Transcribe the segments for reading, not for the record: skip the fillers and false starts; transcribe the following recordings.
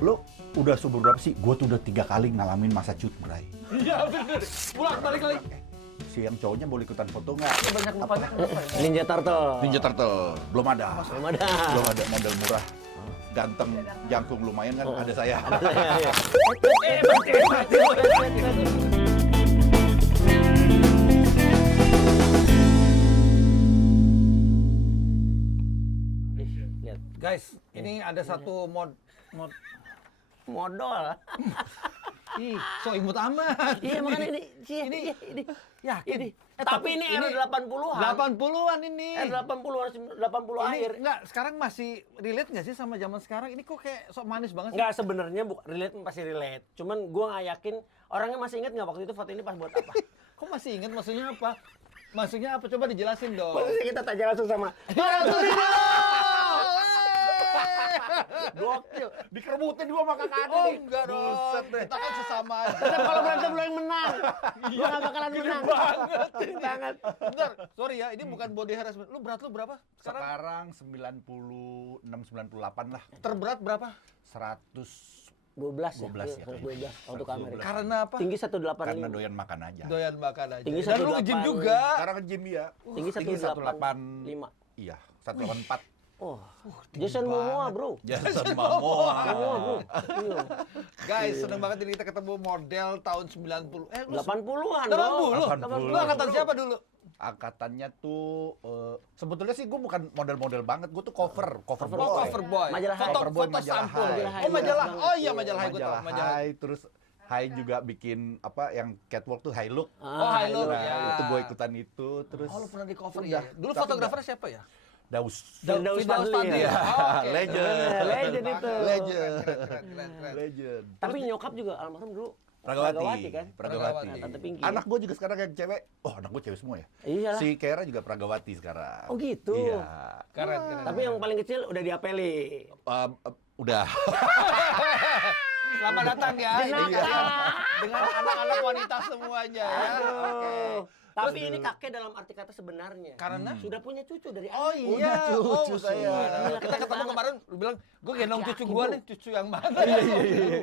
Lo udah subur berapa sih? Gue tuh udah 3 kali ngalamin masa cut, Bray. Iya bener, pulang balik lagi. Si yang cowoknya boleh ikutan foto nggak? Banyak lupanya kenapa ya? Ninja Turtle. Ninja Turtle, belum ada. Belum ada. Belum ada model murah. Ganteng, jangkung lumayan kan ada saya. Lihat. Guys, ini ada satu mod Modal. ih, so imut amat. Iya makanya ini. Ini- Yakin? Ini. Tapi ini era 80-an. 80-an ini. Era 80-an, 80 Ini akhir. enggak, sekarang masih relate nggak sih sama zaman sekarang? Ini kok kayak sok manis banget sih? Enggak, sebenarnya relate pasti relate. Cuman gua nggak yakin orangnya masih ingat nggak waktu itu foto ini pas buat apa. Kok masih ingat maksudnya apa? Maksudnya apa? Coba dijelasin dong. Maksudnya kita tanya langsung sama Gokil. Dikerebutin gua sama kakak Oh enggak dong. Buset deh. Kita kan sesama aja. Tetap kalau berantem lo yang menang. Gua nggak bakalan menang. Gede banget. Bentar, sorry ya, ini bukan body harassment. Lu berat lu berapa sekarang? Sekarang 96-98 lah. Terberat berapa? 100 12 12 ya, 12 waktu ke Amerika. Karena apa? Tinggi 185. karena doyan makan aja. Doyan makan aja. Tinggi Dan lu 185. nge-gym juga. Sekarang nge-gym ya. Tinggi 185. Iya, 184. Oh, Jason Momoa, bro. Jason Momoa. Momoa, bro. Iya. Guys, seneng banget ini kita ketemu model tahun 90. Lu 80-an, 80. Lu angkatan siapa dulu? Angkatannya tuh sebetulnya sih gue bukan model-model banget, gue tuh cover Oh, boy. cover boy. Majalah foto, Cover boy, foto majalah sampul. Hai. Oh, majalah. Iya, Oh iya, majalah Hai gue tahu. Majalah Majalah. Hai, terus Hai juga bikin apa yang catwalk tuh High Look. Oh, High Look, Nah, ya. itu gue ikutan itu, terus Oh, lu pernah di cover Udah, ya? Dulu tapi fotografernya siapa ya? Daus. Firdaus Firdaus Fadli, Fadli ya? ya. Oh, oke. Legend. Legend itu. Legend. Keren. Legend. Tapi nyokap juga almarhum dulu. Pragawati kan? Pragawati. Nah, Tante Pinky. Anak gue juga sekarang yang cewek. Oh, anak gue cewek semua ya. Iyalah. Si Kera juga Pragawati sekarang. Oh, gitu? Iya. Keren. Tapi yang paling kecil udah diapeli. Udah. Selamat datang ya. Jenaka. Iya. Dengan anak-anak wanita semuanya ya. Oke. Tapi ini kakek dalam arti kata sebenarnya. Karena? Sudah punya cucu dari Oh anakku. iya, cucu saya. Gila, kita Keren ketemu banget. kemarin, lu bilang, gue gendong cucu Aki-aki, gue bro. nih, cucu yang mana?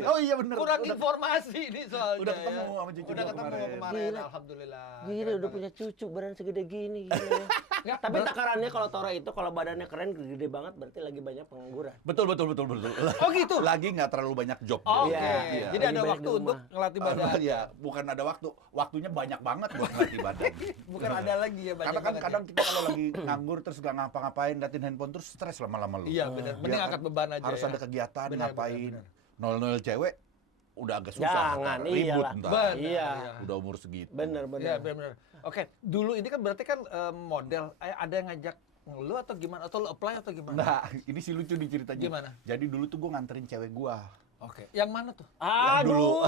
Oh iya bener. Kurang informasi nih soalnya. Udah ketemu ya. sama cucu Udah gua ketemu kemarin. kemarin, Gila. alhamdulillah. Gila Keren udah banget. punya cucu badan segede gini. Gila. Nggak, Tapi takarannya kalau Tora itu kalau badannya keren gede banget berarti lagi banyak pengangguran. Betul. Oh gitu? Lagi nggak terlalu banyak job. Oke, Iya, iya. jadi Lagi ada banyak waktu di untuk rumah. ngelatih badan. Ya, bukan ada waktu. Waktunya banyak banget buat ngelatih badan. Bukan ada lagi ya banyak Karena kan banget kadang ya. kita kalau lagi nganggur terus gak ngapa-ngapain, liatin handphone terus stres lama-lama lu. Iya benar, Ya mending kan? angkat beban aja Harus ya. ada kegiatan Benar, ngapain. benar, Nol-nol cewek udah agak susah. Jangan, ntar. Ribut iyalah. ntar. Benar, Iya. Udah umur segitu. Bener. Iya benar. Oke, dulu ini kan berarti kan model, ada yang ngajak lu atau gimana? Atau lu apply atau gimana? Nah, ini sih lucu nih ceritanya. Gimana? Jadi dulu tuh gue nganterin cewek gua. Oke, yang mana tuh? dulu.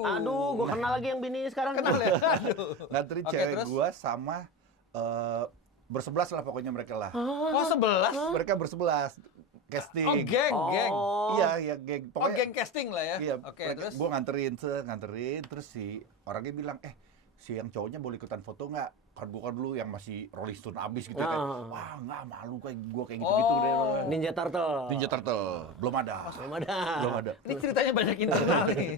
Aduh, gua kenal lagi yang bini sekarang. Kenal ya? Aduh. Nganterin Oke, cewek terus? gua sama bersebelas lah pokoknya mereka lah. Oh 11? Mereka bersebelas. Casting. Oh geng. Oh. Iya, geng. Oh geng casting lah ya? Iya, Oke, mereka- terus? gua nganterin, terus si orangnya bilang, si yang cowoknya boleh ikutan foto nggak? Kan gua kan dulu yang masih Rolling Stone abis gitu kan. Wah, nggak malu kayak gua kayak gitu-gitu deh. Ninja Turtle. Ninja Turtle, belum ada. Belum ada. Belum ada. Ini ceritanya banyak internal nih.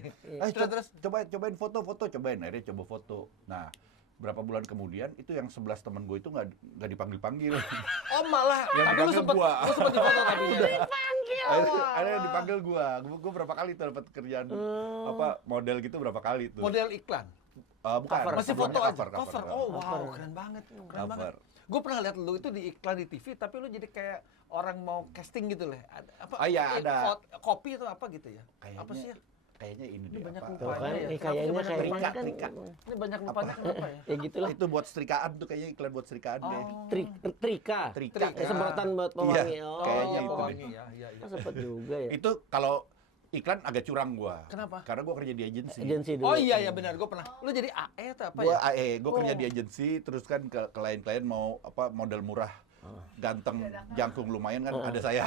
Terus cobain foto, cobain. Akhirnya coba foto. Nah, berapa bulan kemudian itu yang 11 temen gue itu nggak dipanggil-panggil. Oh malah, Yang tapi lu dipanggil sempet gua. difoto tapi ya? Akhirnya dipanggil gue berapa kali tuh dapat kerjaan apa model gitu berapa kali tuh. Model iklan? Bukan. Masih foto sebelumnya aja? Cover? Oh wow, keren banget. Keren banget. Cover. Gue pernah lihat lu itu di iklan di TV, tapi lu jadi kayak orang mau casting gitu lah. Apa? Oh, iya, ada. Kopi atau apa gitu ya? Apa sih ya? Kayaknya ini deh banyak apa? Tuh lupanya kan, ya? ini Kenapa kayaknya sih banyak kayaknya kan trika? Ini banyak lupanya kenapa ya? ya gitulah. Itu buat setrikaan tuh kayaknya iklan buat setrikaan deh. Trika. Trika. Kayak semprotan buat pewangi. Iya, kayaknya itu pewangi ya. Oh, sempet juga ya. Itu kalau iklan agak curang gua. Kenapa? Karena gua kerja di agensi. Agensi dulu. Oh iya benar, gue pernah. Lu jadi AE atau apa Gua ya? AE, gua kerja di agensi terus kan ke klien-klien mau apa model murah. Ganteng, jangkung lumayan kan ada saya.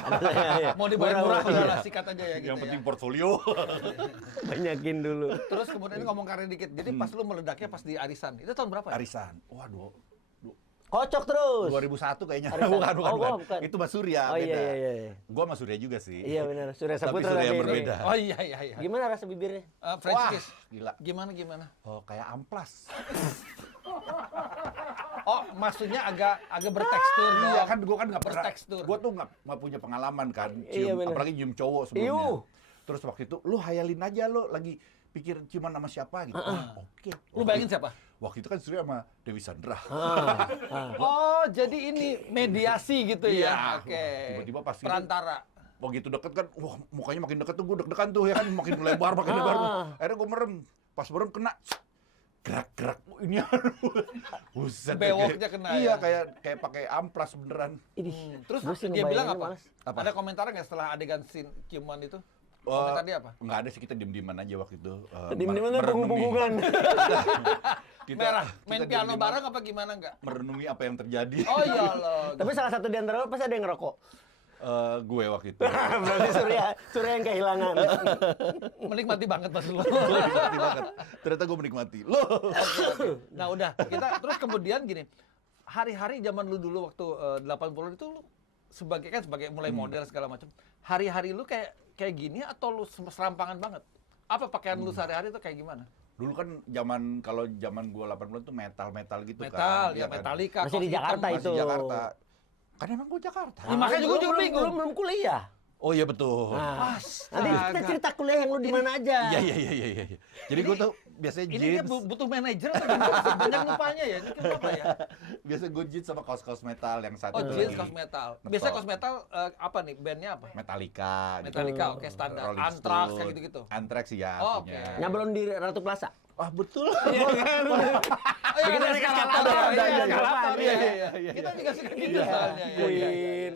Mau dibayar murah Iya. lah, sikat aja ya gitu Yang penting ya. portfolio. Banyakin dulu. Terus kemudian ini ngomong karir dikit. Jadi pas lu meledaknya pas di arisan. Itu tahun berapa ya? Arisan. Waduh. Kocok terus. 2001 kayaknya. Arisan. Bukan. Bukan. Itu Mas Surya, Oh beda. iya. Gua Mas Surya juga sih. Iya benar. Surya Tapi Saputra Surya tadi yang ini. berbeda. Oh iya. Gimana rasa bibirnya? French Wah, kiss. gila. Gimana? Oh, kayak amplas. Oh, maksudnya agak bertekstur dong. Iya kan, gua kan nggak pernah. Bertekstur. Gua tuh nggak punya pengalaman kan, Iya, cium, bener. apalagi nyium cowok sebelumnya. Iu. Terus waktu itu, lu hayalin aja lu lagi pikir ciuman sama siapa gitu. Oke. Lu bayangin siapa? Waktu itu kan Surya sama Dewi Sandra. Oh, jadi ini mediasi gitu Iya. ya. Oke. Tiba-tiba pas gitu, Perantara. begitu deket kan, wah mukanya makin deket tuh, gue deg-degan tuh ya kan, makin lebar tuh. Akhirnya gue merem, pas merem kena gerak-gerak ini buset. Bewoknya kena Iya, ya? kayak pakai amplas beneran. Terus Gua sih dia bilang ngebayanginnya apa? males. Apa? Ada komentar nggak setelah adegan scene ciuman itu? Komentar dia apa? Nggak ada sih, kita diem-dieman aja waktu itu. Diem-dieman tuh merenungi. punggung-punggungan. Merah, main kita piano diem-dieman, bareng apa gimana nggak? merenungi apa yang terjadi. Oh iya Allah. Tapi salah satu di antara lo pasti ada yang ngerokok. Gue waktu itu. Berarti Surya yang kehilangan. Menikmati banget pas lu. Gue menikmati banget. Ternyata gue menikmati. Loh. Oke. Nah udah, kita terus kemudian gini, hari-hari zaman lu dulu waktu 80 itu lu sebagai mulai model segala macam. Hari-hari lu kayak gini atau lu serampangan banget? Apa pakaian lu sehari-hari tuh kayak gimana? Dulu kan kalau zaman gue 80 tuh metal gitu kan. Metal, ya Iya kan? Metallica. Masih di Kaos Jakarta Hitam. itu. Masih Jakarta. Kan emang gue Jakarta. Ya, makanya gue juga Lu bingung. belum kuliah. Oh iya betul. Nah, Astaga. nanti kita cerita kuliah yang lu di mana aja. Iya. Jadi gue tuh biasanya Ini dia jeans. butuh manajer atau gimana sih? Banyak lupanya ya, ini kenapa ya? Biasa gue jeans sama kaos-kaos metal yang satu Oh jeans, lagi. kaos metal. Ngetop. Biasanya kaos metal apa nih, bandnya apa? Metallica. gitu. Metallica, oke standar. Rolling Anthrax Stone. kayak gitu-gitu. Anthrax ya Oh, punya. oke. Nyablon di Ratu Plaza. Ah betul. Iya kan? Oh, yang Bikin ada eskalator, eskalator, ada, iya, iya, eskalator, iya, iya. Kita juga suka gitu Iya. soalnya. Iya. Queen.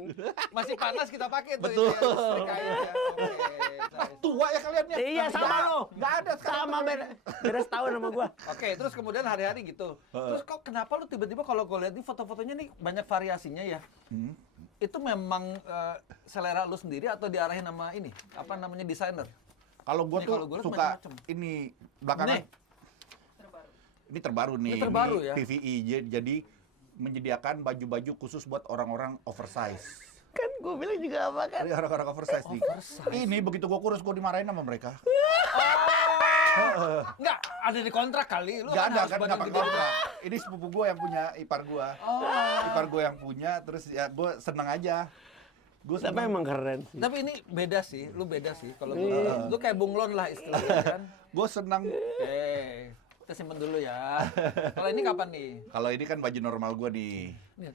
Masih panas kita pakai tuh. Betul. Itu ya, listrik aja. Oke, nice. Tua ya kalian ya? Iya sama lo. Nggak ada sekarang. Sama beda setahun sama gua. Oke, terus kemudian hari-hari gitu. Terus kok kenapa lu tiba-tiba kalau gue lihat nih foto-fotonya nih banyak variasinya ya? Hmm. Itu memang selera lu sendiri atau diarahin sama ini? Apa namanya desainer? Kalau gue Nih, tuh kalau gua liat suka macam-macam. ini belakangan. Nih. Ini terbaru nih. Ini terbaru ini ya? PVE. Jadi menyediakan baju-baju khusus buat orang-orang oversize. Kan gua bilang juga apa kan? Ini orang-orang oversize nih. Oversize. Ini begitu gue kurus gue dimarahin sama mereka. Enggak, ada di kontrak kali. Lu Gak ada harus kan, badan nggak pakai gede. kontrak. Ini sepupu gue yang punya, ipar gue. Ipar gue yang punya, terus ya gue seneng aja. Gue Tapi emang keren sih. Tapi ini beda sih, lu beda sih. Kalau lu kayak bunglon lah istilahnya kan. Gue seneng. Oke, kita simpen dulu ya. Kalau ini kapan nih? Kalau ini kan baju normal gue nih.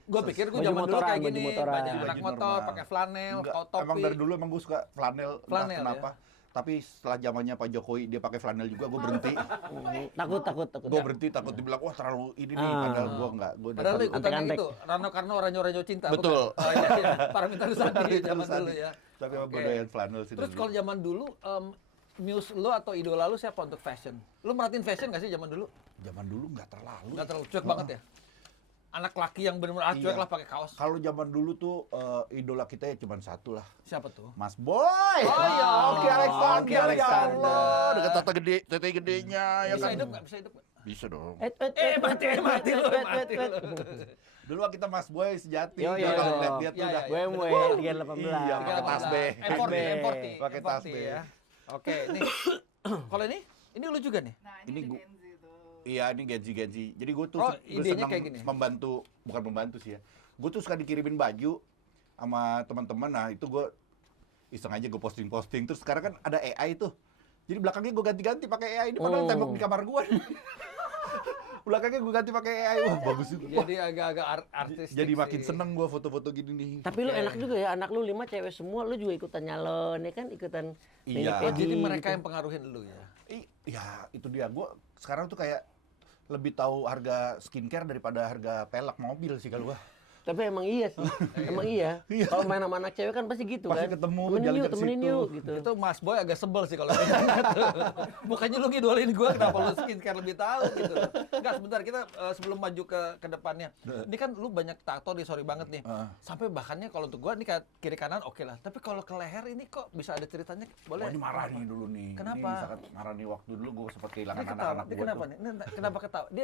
Gue pikir gue Baju zaman dulu motoran, kayak baju gini, motoran. banyak anak Baju motor, normal. pakai flanel, Enggak, kau topi. emang dari dulu emang gue suka flanel, entah Flanel, kenapa. Tapi setelah zamannya Pak Jokowi dia pakai flanel juga, gue berhenti. Takut. Gue berhenti takut dibilang wah terlalu ini nih, Ah. padahal gue enggak. Gue Padahal lu ikutan yang Antek-antek. itu, Rano Karno, Ranyo Cinta. Betul. bukan? Oh iya, iya. Paramita Rusadi zaman dulu ya. Tapi emang gue Oke. doyan flanel sih. Terus dulu. kalau zaman dulu, muse lu atau idola lu siapa untuk fashion? Lu merhatiin fashion gak sih zaman dulu? Zaman dulu nggak terlalu. Nggak terlalu cuek banget ya? Anak laki yang benar-benar cuek Iya. lah pakai kaos. Kalau zaman dulu tuh idola kita ya cuma satu lah. Siapa tuh? Mas Boy. Oh iya. Oke Alexander. Oki Alexander. Ya Allah, dengan tete gedenya ya Bisa kan. hidup nggak? Bisa hidup nggak? Bisa dong. Mati lu. Dulu kita Mas Boy sejati. Yo, yo, Kalau yo. lihat dia tuh Iya, udah iya. BMW 318. Iya, pakai tas B. M40, M40. Pakai tas M40 B. ya. Oke, nih. Kalau ini lu juga nih? Nah, Ini ini gua- Gen Z tuh. Iya, ini Genzi. Jadi gue tuh Oh, gue idenya senang kayak gini? membantu, bukan membantu sih ya. Gue tuh suka dikirimin baju sama teman-teman. Nah, itu gue iseng aja gue posting. Terus sekarang kan ada AI tuh. Jadi belakangnya gue ganti-ganti pakai AI. Ini padahal Oh. tembok di kamar gue. Belakangnya gue ganti pakai AI. Wah, bagus itu. Wah, Jadi agak-agak artistik jadi makin sih. seneng gue foto-foto gini nih. Tapi lu enak juga ya, anak lu 5 cewek semua, lu juga ikutan nyalon ya kan, ikutan Iya. Oh, jadi pedi mereka gitu. yang pengaruhin lu ya? Ya, itu dia. Gue sekarang tuh kayak lebih tahu harga skincare daripada harga pelek mobil sih kalau gue. Tapi emang iya sih. Emang iya. Kalau main sama anak cewek kan pasti gitu Pasti kan. ketemu, temenin jalan yuk, ke temenin situ. yuk gitu. Itu Mas Boy agak sebel sih kalau gitu. Bukannya lu ngidolain gua, kenapa lu skincare lebih tahu gitu. Enggak, sebentar kita sebelum maju ke depannya. Ini kan lu banyak tato nih, sorry banget nih. Sampai bahkannya kalau untuk gua ini kiri kanan oke lah. Tapi kalau ke leher ini kok bisa ada ceritanya? Boleh. Wah, ini marah nih dulu nih. Kenapa? Ini misalkan marah nih waktu dulu gue sempat kehilangan Dia ketawa. anak-anak Dia gue kenapa tuh. nih? Ini kenapa ketawa? Dia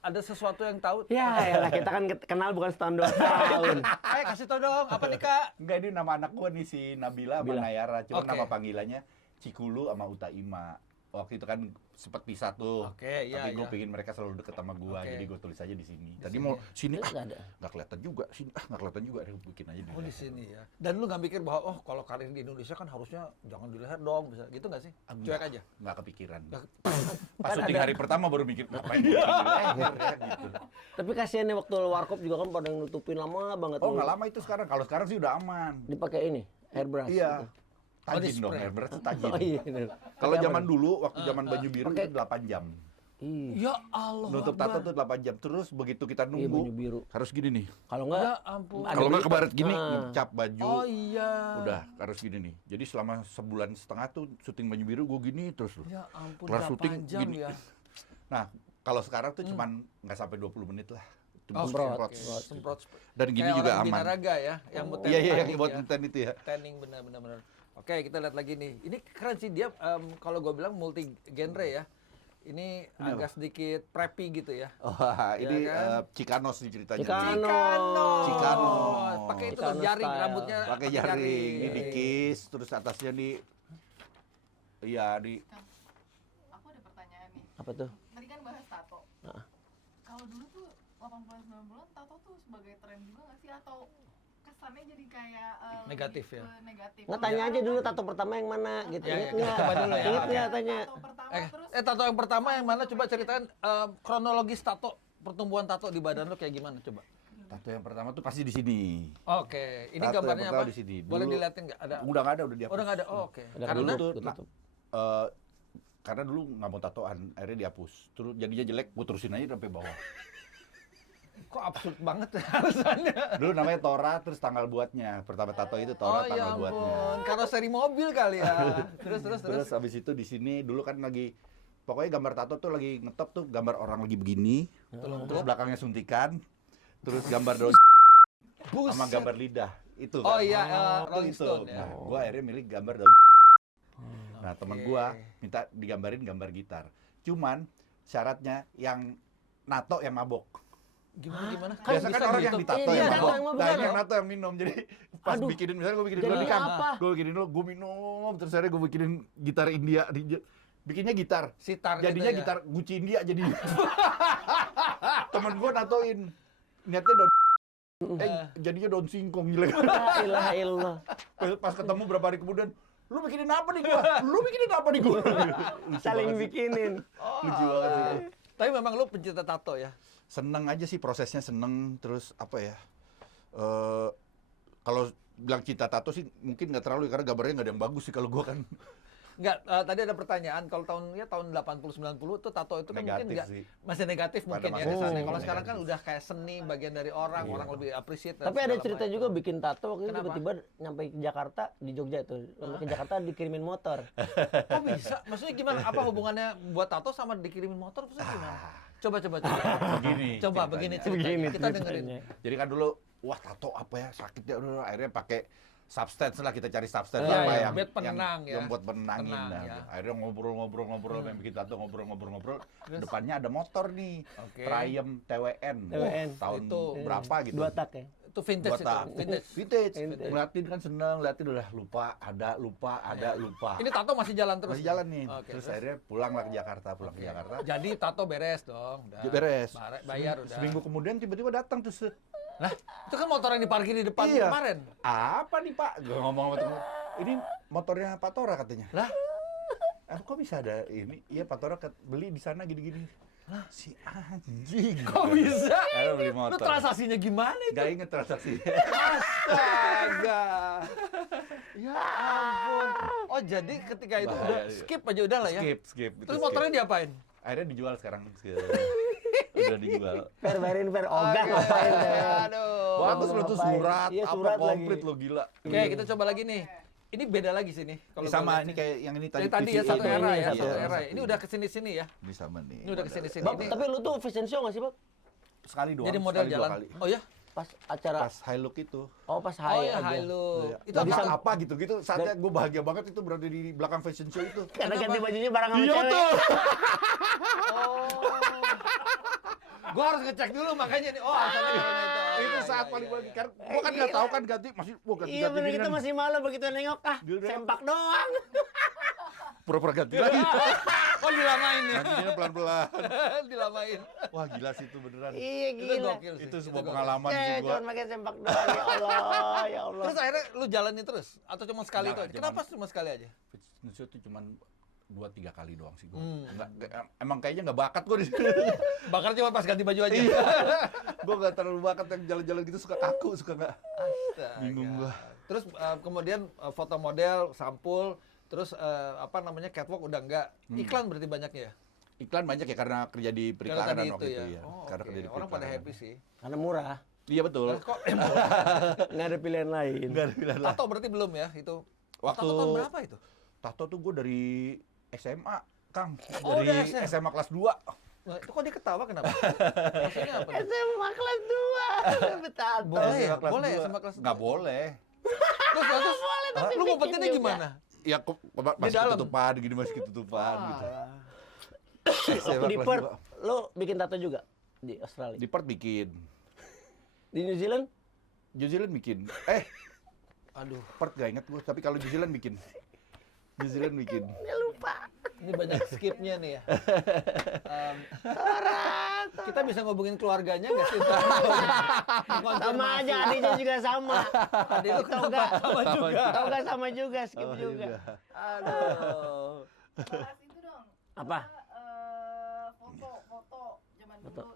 ada sesuatu yang tahu. Ya lah kita kan kenal bukan setahun 2 tahun. Kasih tau dong, apa nih Kak? Enggak, ini nama anak gue nih si Nabila sama Nabila. Nayara. Cuma Oke. nama panggilannya Cikulu sama Utaima. Waktu itu kan sempat pisah tuh. Oke, iya, Tapi gue iya. pengen mereka selalu deket sama gue, Oke. jadi gue tulis aja di sini. Tadi sini. mau sini Nggak ada. nggak kelihatan juga, sini nggak kelihatan juga, deh bikin aja di Oh di leher. sini ya. Dan lu nggak mikir bahwa oh kalau karir di Indonesia kan harusnya jangan di leher dong, bisa gitu nggak sih? Cuek aja. Nggak kepikiran. Nggak- Pas syuting hari pertama baru mikir ngapain gue bikin di leher ya gitu. Tapi kasihan nih waktu warkop juga kan pada nutupin lama banget. Oh tuh. nggak lama itu sekarang. Kalau sekarang sih udah aman. Dipakai ini, airbrush. Iya. gitu. Tajin dong, di-spray. airbrush itu tajin. Oh iya. bener. Kalau Pakai apa zaman nih? dulu, waktu zaman baju biru Pakai- itu 8 jam. Ih, Ya Allah. Nutup tato tuh 8 jam. Terus begitu kita iya baju nunggu, biru. harus gini nih. Kalau enggak Ya ampun. Ada Kalau nggak berita. kebaret gini, Ah. ngecap baju. Oh iya. Udah, harus gini nih. Jadi selama sebulan setengah tuh syuting baju biru gue gini terus loh. Ya ampun. Kelar 8 syuting jam gini. ya. Nah, kalau sekarang tuh cuman nggak sampai 20 menit lah. Cuma Oke, semprot. oke. Semprot. Dan gini Kayak juga orang aman. binaraga ya, yang mau Iya, iya, yang tanning buat ya. ngetan itu ya. Tanning benar. Oke, kita lihat lagi nih. Ini keren sih dia kalau gue bilang multi genre ya. Ini agak sedikit preppy gitu ya. Wah, ini kan? Cikanos nih ceritanya. Cikanos. Cikanos. Pakai itu Cikanos dong, jaring style. rambutnya. Pakai jaring, ini dikis, terus atasnya nih, iya di. Kang, aku ada pertanyaan nih. apa tuh? Tadi kan bahas tato. Heeh. Kalau dulu tuh 80-an 90-an tato tuh sebagai tren juga nggak sih atau kesannya jadi kayak Negatif lebih ya? ke negatif. Nggak tanya aja dulu tato pertama yang mana gitu. Ya, Ingat ya, nggak? coba dulu ya. Ingat Oke. nggak tanya? Tato pertama terus Tato yang pertama yang mana? Coba ceritain kronologis tato, pertumbuhan tato di badan lo kayak gimana coba? Tato yang pertama tuh pasti di sini. Oke, ini Tato yang gambarnya pertama apa? di sini. Boleh Dulu- dilihatin nggak? Ada? Udah nggak ada, udah dihapus. Oh, udah nggak ada. Oh, oke. Udah Karena Dulu tutup, tuh, udah nah, tutup. karena dulu nggak mau tatoan, akhirnya dihapus. Terus jadinya jelek, gue terusin aja sampai bawah. kok absurd banget ya alasannya. Dulu namanya Tora, terus tanggal buatnya. Pertama tato itu Tora, Oh ya tanggal buatnya. ampun, karoseri mobil kali ya. Terus. Terus habis itu di sini dulu kan lagi, pokoknya gambar tato tuh lagi ngetop tuh gambar orang lagi begini, terus belakangnya suntikan, terus gambar daun sama Buset. gambar lidah. Itu kan. Oh iya, Itu, Rolling itu. Stone ya. Nah, gua akhirnya milih gambar daun. Nah, temen Oke. gua minta digambarin gambar gitar. Cuman syaratnya yang nato yang mabok. Gimana? Biasa kan bisa orang gitu? yang ditato Iya, yang tato mabok. yang mabok Nah, kan, ini yang ya? nato yang minum. Jadi pas Aduh. bikinin, misalnya gua bikinin Jadi dulu nih, Kang. apa? Gua bikinin dulu, gua minum, terus akhirnya gua bikinin gitar India. Bikinnya gitar. Sitar Jadinya gitu ya. gitar Gucci India jadi. Temen gua natoin. Niatnya daun jadinya daun singkong gila. La ilaha illallah. Pas ketemu berapa hari kemudian, lu bikinin apa nih gua? Lu bikinin apa nih gua? Lucu Saling banget sih. bikinin. Lucu banget sih. Tapi memang lu pencinta tato ya? Seneng aja sih prosesnya, seneng. Terus apa ya, kalau bilang cinta tato sih mungkin nggak terlalu, karena gambarnya nggak ada yang bagus sih kalau gua kan. Enggak, tadi ada pertanyaan, kalau tahun 80-90 tuh tato itu kan mungkin Negatif enggak sih. masih negatif Pada mungkin ya masa kesannya. itu Kalau sekarang kan negatif. udah kayak seni, bagian dari orang lebih appreciate. dan Tapi ada segala cerita macam. juga bikin tato waktu itu Kenapa? tiba-tiba nyampe ke Jakarta di Jogja tuh. Sampai ke Jakarta dikirimin motor. Kok bisa? Maksudnya gimana? Apa hubungannya buat tato sama dikirimin motor? Maksudnya gimana? Coba. Begini. Coba ceritanya. begini ceritanya. Kita dengerin. Jadi kan dulu, wah tato apa ya, sakit ya, udah akhirnya pakai substance lah, kita cari substance Iya, apa iya, yang bed penenang ya. yang buat menenangin. Tenang, Nah, ya. akhirnya ngobrol yang bikin tato, ngobrol. Depannya ada motor nih, Oke. Triumph TWN. TWN. Tahun Itu. berapa gitu. 2 tak ya. Itu vintage Dua itu. tak. Vintage. Vintage. Ngeliatin kan seneng, liatin udah lupa, ada. Ini tato masih jalan terus. Masih jalan nih. Oke, terus akhirnya pulang lah ke Jakarta, ke Jakarta. Jadi tato beres dong. Udah. Dia beres. Bayar udah. Seminggu kemudian tiba-tiba datang tuh. Lah, itu kan motor yang diparkir di depan Iya. kemarin. Apa nih Pak? Gue ngomong sama temen, ini motornya Pak Tora katanya. Lah, Kok bisa ada ini? Iya Pak Tora beli di sana gini-gini. Lah si anjing. kok bisa? Ayo beli Lu motor. transaksinya gimana itu? Gak inget transaksinya. Astaga. Ya ampun. Oh, jadi ketika itu udah Bahaya, iya. skip aja udah lah ya. Skip. Terus motornya diapain? Akhirnya dijual sekarang. Udah dijual. Fair bayarin fair ogah ngapain deh. Aduh. Bagus lo tuh ngapain? surat, Iya, apa surat komplit lagi. lo gila. Oke, kita coba lagi nih. Ini beda lagi sih nih. Ini gua sama lihat ini nih. kayak yang ini tadi. Ini tadi ya PVA satu itu. era ya, Iya, satu iya. era ya. Ini udah kesini-sini ya. Ini sama nih. Ini udah kesini-sini. Bang, Ini tapi lu tuh fashion show nggak sih, Bang? Sekali doang. jadi model sekali dua jalan. kali. Oh ya? Pas acara Pas high look itu. oh pas Oh high ya, aja. high look. Itu Nggak bisa apa? apa gitu-gitu. Saatnya gue bahagia banget itu berada di belakang fashion show itu. Karena Kenapa? ganti bajunya bareng sama Iya cewek. betul. Oh. Gua harus ngecek dulu makanya nih. Oh, alasannya karena itu. Oh, Itu iya, saat iya, paling iya, paling iya. karena gue kan nggak tahu kan ganti masih Iya ganti bener gini kita kan. masih malu begitu nengok Dia- sempak doang. Pura-pura ganti lagi. Oh, dilamain ya. Gantinya pelan-pelan. Dilamain. Wah gila sih itu beneran. Iya Itu gila. gokil sih. Itu sebuah gokil. pengalaman sih Cuma gua. pakai sempak doang ya Allah, ya Allah. Terus akhirnya lu jalanin terus atau cuma sekali itu Nggak, aja? Kenapa cuma sekali aja? Fashion show itu cuma 2-3 kali doang sih gue. Hmm. Emang kayaknya nggak bakat gue di sini. Bakar cuma pas ganti baju aja. Iya. Gue nggak terlalu bakat yang jalan-jalan gitu suka kaku, suka nggak. Astaga. Bingung gua. Terus kemudian foto model, sampul, terus apa namanya catwalk udah enggak. Iklan berarti banyaknya ya? Iklan banyak ya karena kerja di Karena periklanan tadi waktu itu ya. Oh, Karena oke. kerja di Orang pada periklanan. happy sih. Karena murah, Iya betul. Nah, kok nggak ada pilihan lain. Nggak ada pilihan lain. tato berarti belum ya itu? Waktu- Tato tahun berapa itu? Tato tuh gue dari SMA, Kang. Oh, Dari udah SMA. SMA kelas 2. Nah, itu kok dia ketawa kenapa? Maksudnya apa? nih? SMA kelas 2. Betul. Boleh ya? SMA kelas Boleh ya 2. SMA kelas Nggak 2? boleh. Terus lu ngumpetinnya juga. gimana? Ya masih dalam? ketutupan gini, masih ketutupan gitu. Waktu di kelas Perth, 2. lo bikin tato juga di Australia. Di Perth bikin. Di New Zealand? New Zealand bikin. Aduh, Perth gak inget gue, tapi kalau New Zealand bikin. New Zealand bikin. ini banyak skipnya nih ya. Kita bisa ngobongin keluarganya nggak sih? Sama aja, adiknya juga sama. Adik lu Tau kenapa? gak? Sama juga. Tau gak sama juga, skip Sama juga. Aduh. Bahas itu dong. Apa? Foto zaman dulu.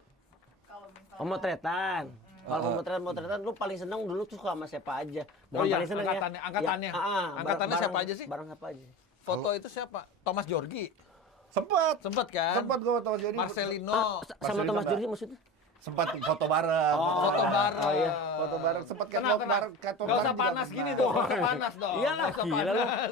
Kalau misalnya Pemotretan. Kalau pemotretan lu paling seneng dulu tuh sama siapa aja. Oh iya, paling seneng ya. angkatannya. Angkatannya siapa aja sih? Bareng siapa aja? Foto itu siapa? Thomas Jorgi. Sempat. Sempet kan? Sempat gue tahu jadi. Marcelino. Sama Thomas Jordi Jordi maksudnya? Sempat foto bareng. Foto bareng. Oh iya. Foto bareng. Sempat Tenang, catwalk tenang. bareng. Catwalk Gak usah bareng juga panas pernah. gini dong. Gak usah panas dong. Iyalah, Nggak usah gila lu. panas.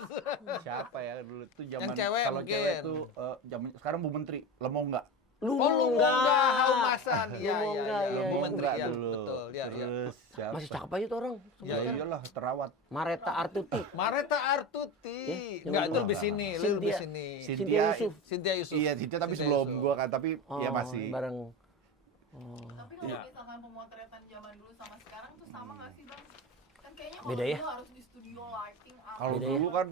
Siapa ya dulu tuh zaman Yang cewek kalau mungkin. cewek tuh zaman sekarang Bu Menteri Lemo enggak? Lu Oh, lu enggak. Haumasan. Lu Iya, iya, enggak, iya. iya, Bu iya. Menteri ya. dulu. Betul. Iya, iya. Terus siapa? masih cakep aja tuh orang. Iya, Ya iya. iyalah terawat. Mareta Artuti. Mareta Artuti. Ya, Enggak, itu yang lebih mana? sini. Lu lebih Cynthia. sini. Cynthia Yusuf. Cynthia Yusuf. Iya, Cynthia tapi Cynthia sebelum Yusuf. gua kan, tapi ya Oh, masih. bareng. Tapi kalau Iya. misalkan pemotretan zaman dulu sama sekarang tuh sama nggak sih bang? Kan kayaknya Beda kalau ya? dulu harus di studio lighting apa? Kalau Beda ya? dulu kan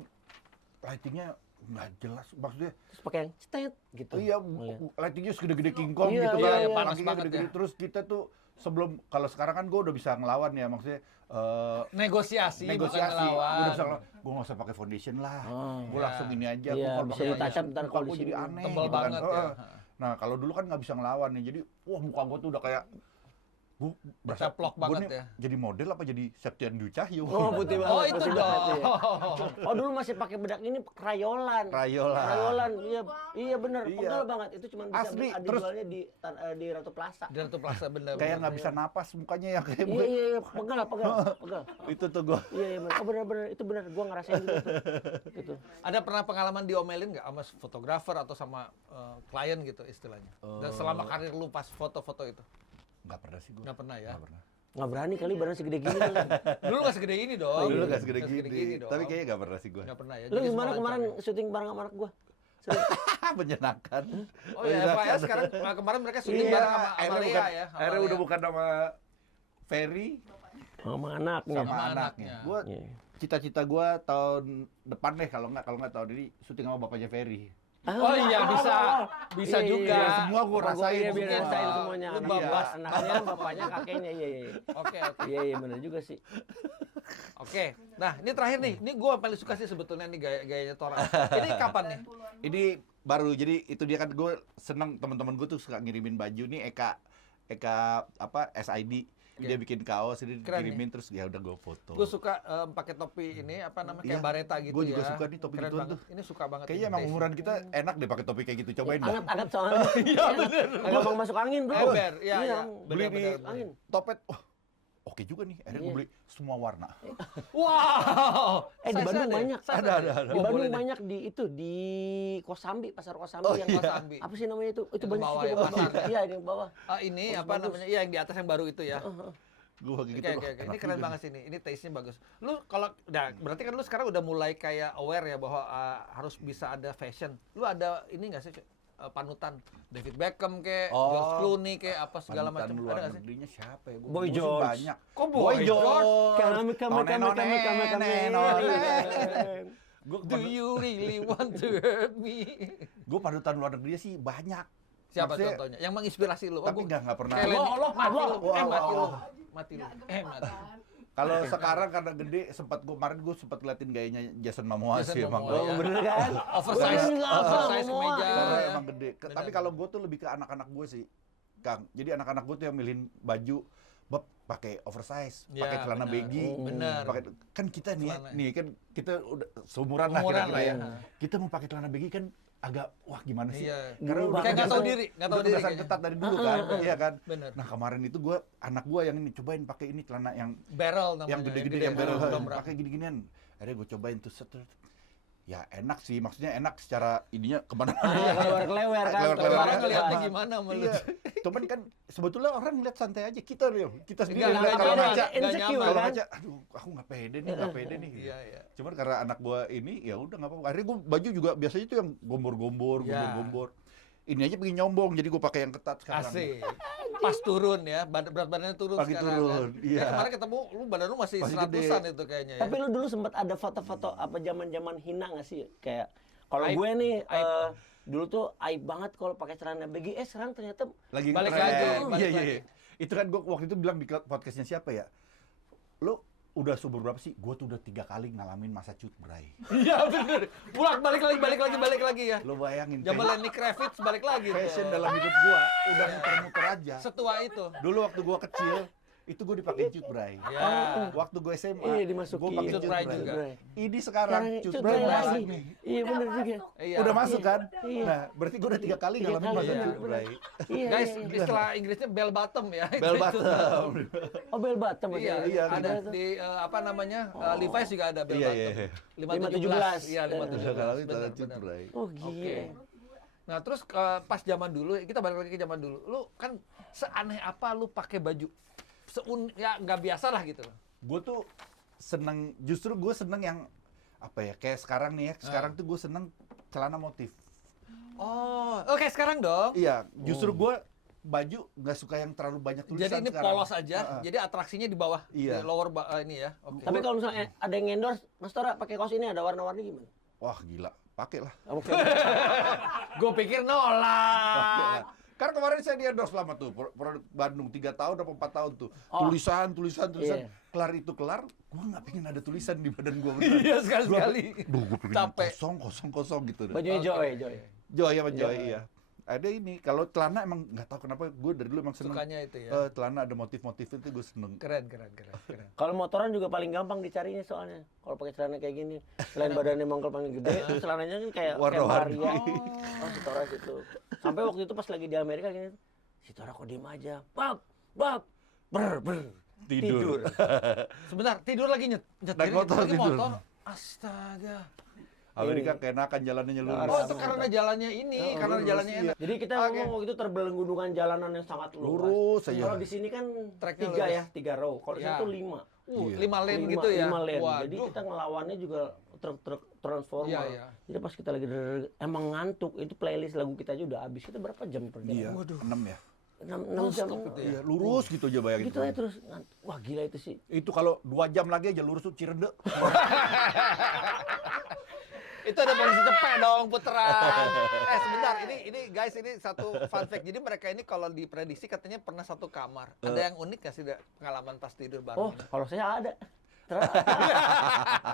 lightingnya nggak jelas maksudnya. Terus pakai yang cetet gitu. Iya, Ngeliat. lightingnya segede-gede King Kong Iya, gitu iya, kan. iya, panas Lightingnya banget gede-gede. ya. Terus kita tuh sebelum kalau sekarang kan gua udah bisa ngelawan ya maksudnya Negosiasi, bukan negosiasi. ngelawan. Gua udah bisa ngelawan. Gua nggak usah pakai foundation lah. Oh. Gua Iya. langsung ini aja. Iya, Gua kalau bisa pakai ditouch up foundation, ntar muka kalau gua di jadi sini. aneh. Tebal gitu kan. banget ya. Nah kalau dulu kan nggak bisa ngelawan nih. Jadi wah muka gua tuh udah kayak gua berasa Ceplok gua banget nih ya. Jadi model apa jadi Septian Dwi Cahyo? Oh, putih banget. Oh, itu putih dong. banget, iya. Oh, dulu masih pakai bedak ini krayolan. Rayola. Krayolan, iya, iya bener, Iya. pegal banget. Itu cuma bisa Asli, terus- dijualnya di Ratu Plaza. Di Ratu Plaza bener. Kayak nggak bisa napas mukanya ya kayak Iya, iya, iya, pegal, pegal, pegal. itu tuh gua. Iya, iya, bener. Oh, bener, itu bener. Gua ngerasain juga tuh. Gitu. Ada pernah pengalaman diomelin nggak sama fotografer atau sama klien gitu istilahnya? Dan selama karir lu pas foto-foto itu? Nggak pernah sih gua. Nggak pernah ya? Nggak pernah. Nggak berani kali badan segede gini. kali. Dulu nggak segede ini dong. Dulu nggak segede Nggak gini. dong. Tapi kayaknya nggak pernah sih gua. Nggak pernah ya. Lu Jadi gimana semua kemarin lancar ya? syuting bareng sama anak gua? Menyenangkan. Oh ya, FYI sekarang kemarin mereka syuting bareng sama Amalia ya. Akhirnya Amalia. udah bukan sama Ferry, Sama anaknya. sama Sama anaknya. anaknya. Gua Iya. cita-cita gua tahun depan deh kalau nggak tahun ini syuting sama bapaknya Ferry. Oh iya bisa, bisa Iya, juga. iya, Semua gua rasain. Iya, biar semua. rasain semuanya. Lu Anaknya, babas. anaknya, bapaknya, kakeknya, iya, iya. Oke, oke. Iya, iya, bener juga sih. Oke. Nah, ini terakhir nih. Ini gua paling suka sih sebetulnya nih gayanya Tora. Ini kapan nih? Ini baru jadi itu dia kan gue seneng teman-teman gue tuh suka ngirimin baju nih Eka apa SID Dia bikin kaos, dia Keren kirimin terus ya udah gue foto. Gue suka pakai topi ini apa namanya kayak Iya, bareta gitu gua ya. juga suka nih topi Keren gituan banget. tuh. Ini suka banget. Kayaknya ini emang taste. umuran kita enak deh pakai topi kayak gitu. Cobain dah. Anget-anget soalnya. Iya bener. Agak mau masuk angin bro. Ember, iya, iya. Beli di Bener-bener. Angin. Topet. Wah, oke juga nih. Akhirnya gue Iya. beli semua warna. Wow. Di Size Bandung ada ya? banyak. Size Ada. ya? Di Oh, boleh Bandung deh. banyak di Kosambi, pasar Kosambi Oh, yang iya. Kosambi. apa sih namanya itu? Itu Yang banyak bawah sih ya, di bawah. pasar. Iya, yang bawah. Ini Bagus, apa bagus. namanya? Iya yang di atas yang baru itu ya. Gue kayak gitu. Oke, loh, oke, oke. Ini enak keren juga banget sih ini. Ini taste-nya bagus. Lu kalau berarti kan lu sekarang udah mulai kayak aware ya bahwa harus bisa ada fashion. Lu ada ini enggak sih panutan David Beckham kayak Oh. George Clooney kayak apa nih. segala Panutan macam luar ada nggak sih? negerinya siapa ya? Boy Gua sih George. banyak. Kok Boy Boy George. Kami. Do you really want to hurt me? Gue panutan luar negerinya sih banyak. Siapa Maksudnya, contohnya? Yang menginspirasi lu? Tapi nggak pernah. Kayak Lenny, Allah, mati Allah, lu. Allah, Mati lu. Allah. Mati lu. Nggak gemuk Mati. kan? Kalau sekarang karena gede kemarin gue sempat ngeliatin gayanya Jason Momoa Jason sih emang. Momoa, Oh, ya. bener kan? Oversize, Gua juga apa, oversize Momoa. kemeja. Karena ya. emang gede. Benar. Tapi kalau gue tuh lebih ke anak-anak gue sih, Kang. Jadi anak-anak gue tuh yang milihin baju pakai oversize, Ya, pakai celana benar. baggy, Benar. pakai kan kita nih, Celana. nih kan kita udah seumuran lah Umuran kira-kira lah ya. Kita mau pakai celana baggy kan agak wah gimana sih? Iya. Karena Dulu udah Kayak nggak tahu kebiasaan- diri, nggak udah tahu diri. kebiasaan kayaknya. ketat dari dulu kan, iya kan? Bener. Nah kemarin itu anak gue yang ini cobain pakai ini celana yang Barrel namanya. gede-gede yang barrel pakai gini-ginian. Akhirnya gue cobain tuh set. Ya enak sih, maksudnya enak secara ininya kemana Kelewer-kelewer kan. Kelewer-kelewer. Orang ngeliatnya Iya. gimana sama lu? Iya, cuman kan sebetulnya orang ngeliat santai aja kita nih, kita sendiri Nggak ngeliat kalau pede, ngaca, nggak insecure nyaman. kalau kan? ngaca, aduh aku nggak pede nih, nggak pede nih. Iya, iya. Cuman karena anak gua ini ya udah nggak apa-apa. Akhirnya gua baju juga biasanya tuh yang gombor-gombor, Ya. gombor-gombor. Ini aja pengen nyombong, jadi gua pakai yang ketat sekarang. Asik. Pas turun ya, berat badannya turun Lagi sekarang turun, kan. iya. Kemarin ketemu lu badan lu masih Masih 100-an gede. itu kayaknya ya. Tapi lu dulu sempat ada foto-foto apa zaman-zaman hina nggak sih? Kayak kalau Aib. gue nih Aib. dulu tuh aib banget kalau pakai celana baggy. Sekarang ternyata Lagi Balik ngetren. lagi, Iya, balik iya, lagi. iya. Itu kan gua waktu itu bilang di podcastnya siapa ya? Lu udah subur berapa sih? Gua tuh udah 3 kali ngalamin masa cutbray. Iya bener. Balik lagi ya. Lu bayangin. Zaman Lenny Kravitz balik lagi tuh. fashion dalam hidup gua udah muter-muter aja. Setua itu. Dulu waktu gua kecil, itu gua dipakai cutbray. Ya. Waktu gue SMA, Iya, dimasukin. gue pakai Cutbray cutbray juga. Ini sekarang Cut cutbray Bray masuk lagi. nih. Iya bener juga. Iya. Udah masuk kan? Iya. Nah, berarti gue udah 3 kali 3 ngalamin kali, masa iya, cutbray. Iya, Guys, iya, iya. istilah Inggrisnya bell bottom ya. Bell Itu bottom. Oh bell bottom Iya, Iya, ada gitu. di apa namanya? Levi's juga ada bell Iya, bottom. iya. 517. Iya, Udah 517. Udah ngalamin Benar, masa benar. cutbray. Oh Oke. gila. Nah, terus pas zaman dulu, kita balik lagi ke zaman dulu. Lu kan seaneh apa lu pakai baju? Ya nggak biasa lah gitu. Gue tuh seneng, justru gue seneng yang apa ya, kayak sekarang nih ya, sekarang tuh gue seneng celana motif. Oh, oke sekarang dong. Iya, justru gue baju nggak suka yang terlalu banyak tulisan Jadi ini sekarang. polos aja, Heeh. jadi atraksinya di bawah, Iya. di lower ini ya. Oke. Tapi kalau misalnya ada yang endorse, Mas Tora pakai kaos ini ada warna-warni gimana? Wah gila, pakai lah. Oke. Gue pikir Pakai nolak. lah. Karena kemarin saya di endorse lama tuh, produk Bandung 3 tahun atau 4 tahun tuh. Oh. Tulisan. Iya. Kelar itu kelar, gue nggak pengen ada tulisan di badan gue. Iya sekali-sekali. Duh, gue pengen Capek. kosong gitu. Dah. Bajunya Oke. Joy. Joy sama Iya. Joy, iya. Ada ini, kalau celana emang nggak tahu kenapa gue dari dulu emang seneng. Sukanya itu ya. Celana ada motif-motif itu gue seneng. Keren. Kalau motoran juga paling gampang dicarinya soalnya. Kalau pakai celana kayak gini, selain badannya mongkol paling gede, celananya kan kayak Warna-warni. Varia. Oh, si Tora situ. Sampai waktu itu pas lagi di Amerika gini, si Tora kok diem aja. Bab, ber. Tidur. Sebentar, tidur lagi nyetir Naik motor, lagi tidur. motor. Astaga. Amerika keenakan jalannya lurus. Oh, itu karena jalannya ini, karena lurus, jalannya iya. enak. Jadi kita Oke. ngomong waktu itu terbelenggungan jalanan yang sangat Lurus aja. Kalau di sini kan Tracknya 3 lurus. ya, 3 row. Kalau di Ya. sini tuh 5. Iya. 5 lane gitu ya. 5 lane. Waduh. Jadi kita ngelawannya juga truk transformer. Iya, iya. Jadi pas kita lagi emang ngantuk, itu playlist lagu kita aja udah habis. Kita berapa jam per jam? Iya, 6 ya. 6 jam. Non-stop itu ya? Iya, lurus gitu aja bayangin. Gitu aja terus ngantuk. Wah gila itu sih. Itu kalau 2 jam lagi aja lurus tuh Cirende. Itu ada polisi cepet dong, puteran. Sebentar, ini guys, ini satu fun fact. Jadi mereka ini kalau diprediksi katanya pernah satu kamar. Ada yang unik nggak sih pengalaman pas tidur bareng? Oh, kalau saya ada.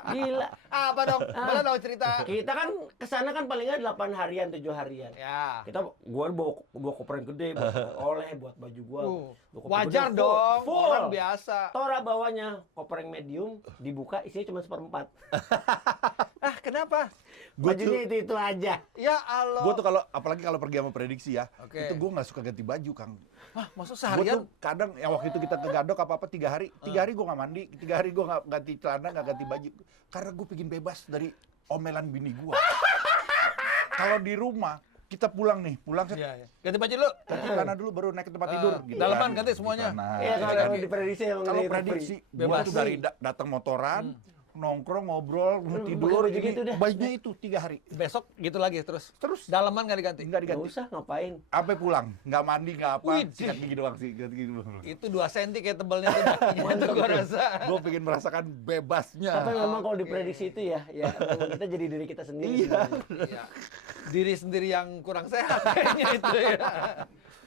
Gila. Apa dong? Boleh dong cerita. Kita kan kesana kan paling nggak 8 harian, 7 harian. Ya. Gua bawa koper yang gede, buat oleh, buat baju gua. Bawa koper Wajar gede, dong, full. orang biasa. Tora bawanya koper yang medium, dibuka isinya cuma 1/4. Ah, kenapa? Gua Bajunya itu aja. Ya Allah. Gue tuh kalau apalagi kalau pergi sama prediksi ya, Oke. itu gue nggak suka ganti baju, Kang. Wah, maksud Gue seharian? tuh kadang yang waktu itu kita ke Gadok apa 3 hari, 3 hari gue nggak mandi, 3 hari gue nggak ganti celana, nggak ganti baju, karena gue pengen bebas dari omelan bini gue. Kalau di rumah kita pulang set, Iya, iya. Ganti baju dulu. ganti celana dulu baru naik ke tempat tidur. Gitu dalaman kan. ganti semuanya. Celana, Iya, gitu kalau kan. diprediksi emang Kalau dari prediksi, gue Bebas. tuh dari datang motoran, nongkrong, ngobrol, tidur, pakai baju ini, gitu dah. bajunya itu 3 hari. Besok gitu lagi terus. Terus Dalaman nggak diganti. nggak Nggak diganti. usah, ngapain? Sampai pulang, nggak mandi, nggak apa, Wih, sikat gigi doang sih, sikat gigi doang. Itu 2 cm kayak tebalnya tuh dakinya tuh gua rasa. Gue pengen merasakan bebasnya. Tapi memang kalau diprediksi itu ya memang kita jadi diri kita sendiri. Iya. sebenarnya. Iya. Diri sendiri yang kurang sehat kayaknya itu ya.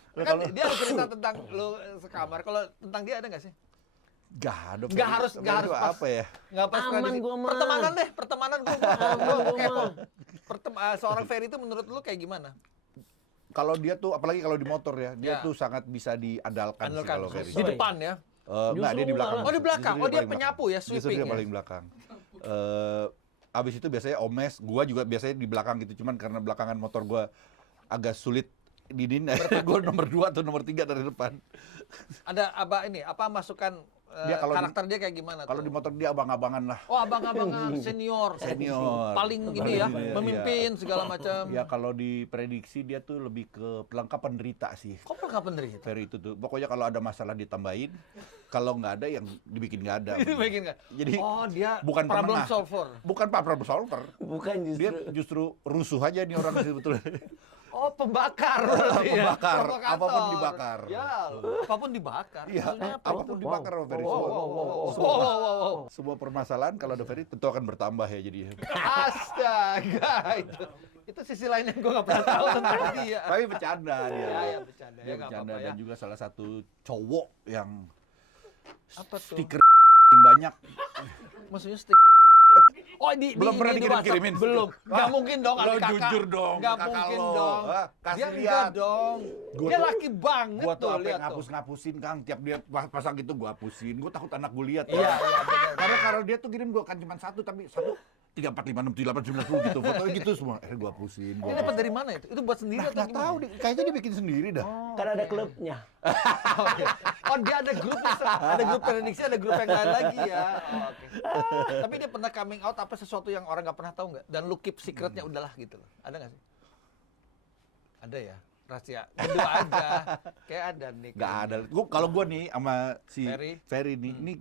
Kan kalau- dia ada cerita tentang lu sekamar. Kalau tentang dia ada nggak sih? Gak ada. Nggak harus pas. apa ya? Nggak pas Aman prediksi. gua mah. Pertemanan gua kepo. Seorang Ferry itu menurut lu kayak gimana? Kalau dia tuh, apalagi kalau di motor ya, dia Ya. tuh sangat bisa diandalkan sih Andalkan kalau Ferry. di depan ya. Enggak, dia di Justru belakang. malah. Oh, di belakang. Justru Oh, dia paling penyapu belakang. ya, Justru sweeping dia ya? paling belakang. Abis itu biasanya Omes, gua juga biasanya di belakang gitu, cuman karena belakangan motor gua agak sulit didin, gua nomor 2 atau nomor 3 dari depan. Ada apa masukan Dia kalau karakter dia kayak gimana Kalau tuh? di motor dia abang-abangan lah. Oh, abang-abangan senior. Senior. Paling ini Paling ya, ini, memimpin segala macam. Ya kalau diprediksi dia tuh lebih ke pelengkap penderita sih. Kok pelengkapan dari itu? Ferry itu tuh. Pokoknya kalau ada masalah ditambahin, kalau nggak ada yang dibikin nggak ada. Itu bikin nggak? Jadi Oh, dia bukan problem pemenang. solver. Bukan Pak problem solver. Bukan Dia justru. justru rusuh aja nih orang sebetulnya. Oh, pembakar berarti ya. Pembakar. Provokator. Apapun dibakar. Ya, apapun dibakar. Iya, Maksudnya apa apapun itu? dibakar sama Ferry. Wow, Semua, wow, wow, wow. semua- Wow, wow, wow. semua permasalahan kalau ada Ferry tentu akan bertambah ya jadi. Astaga, itu sisi lain yang gue nggak pernah tahu tentang dia. Tapi bercanda dia. Ya, bercanda. Dia Ya, nggak bercanda apa-apa ya. dan juga salah satu cowok yang Apa tuh? stiker banyak. Maksudnya stick. Oh, Belum pernah di dikirim-kirimin. WhatsApp. Belum. Nggak mungkin dong, Lo adik kakak. jujur dong, Nggak kakak mungkin lo. dong. Kasih Dia lihat. enggak dong. Gua Dia tuh- laki banget Gua tuh tuh, apa lihat yang tuh. ngapus-ngapusin, Kang. Tiap dia pasang gitu gua hapusin. Gua takut anak gua lihat. Iya, iya, benar. Karena kalau dia tuh kirim gua kan cuma satu, tapi satu 3, 4, 5, 6, 7, 8, 9, 10 gitu. Fotonya gitu semua. Akhirnya gua hapusin. Ini dapat dari mana itu? Itu buat sendiri Nah, atau nggak tahu. Kayaknya dia bikin sendiri dah. Kan ada klubnya. Oke. Oh, dia ada grup, ada grup prediksi, ada grup yang lain lagi ya. Oh, oke. Tapi dia pernah coming out apa sesuatu yang orang nggak pernah tahu nggak? Dan lu keep secretnya udahlah gitu loh. Ada nggak sih? Ada ya. Rahasia. Berdua aja. Kayak ada nih. Nggak ada. Kalau gua nih sama si Ferry? Ferry nih, ini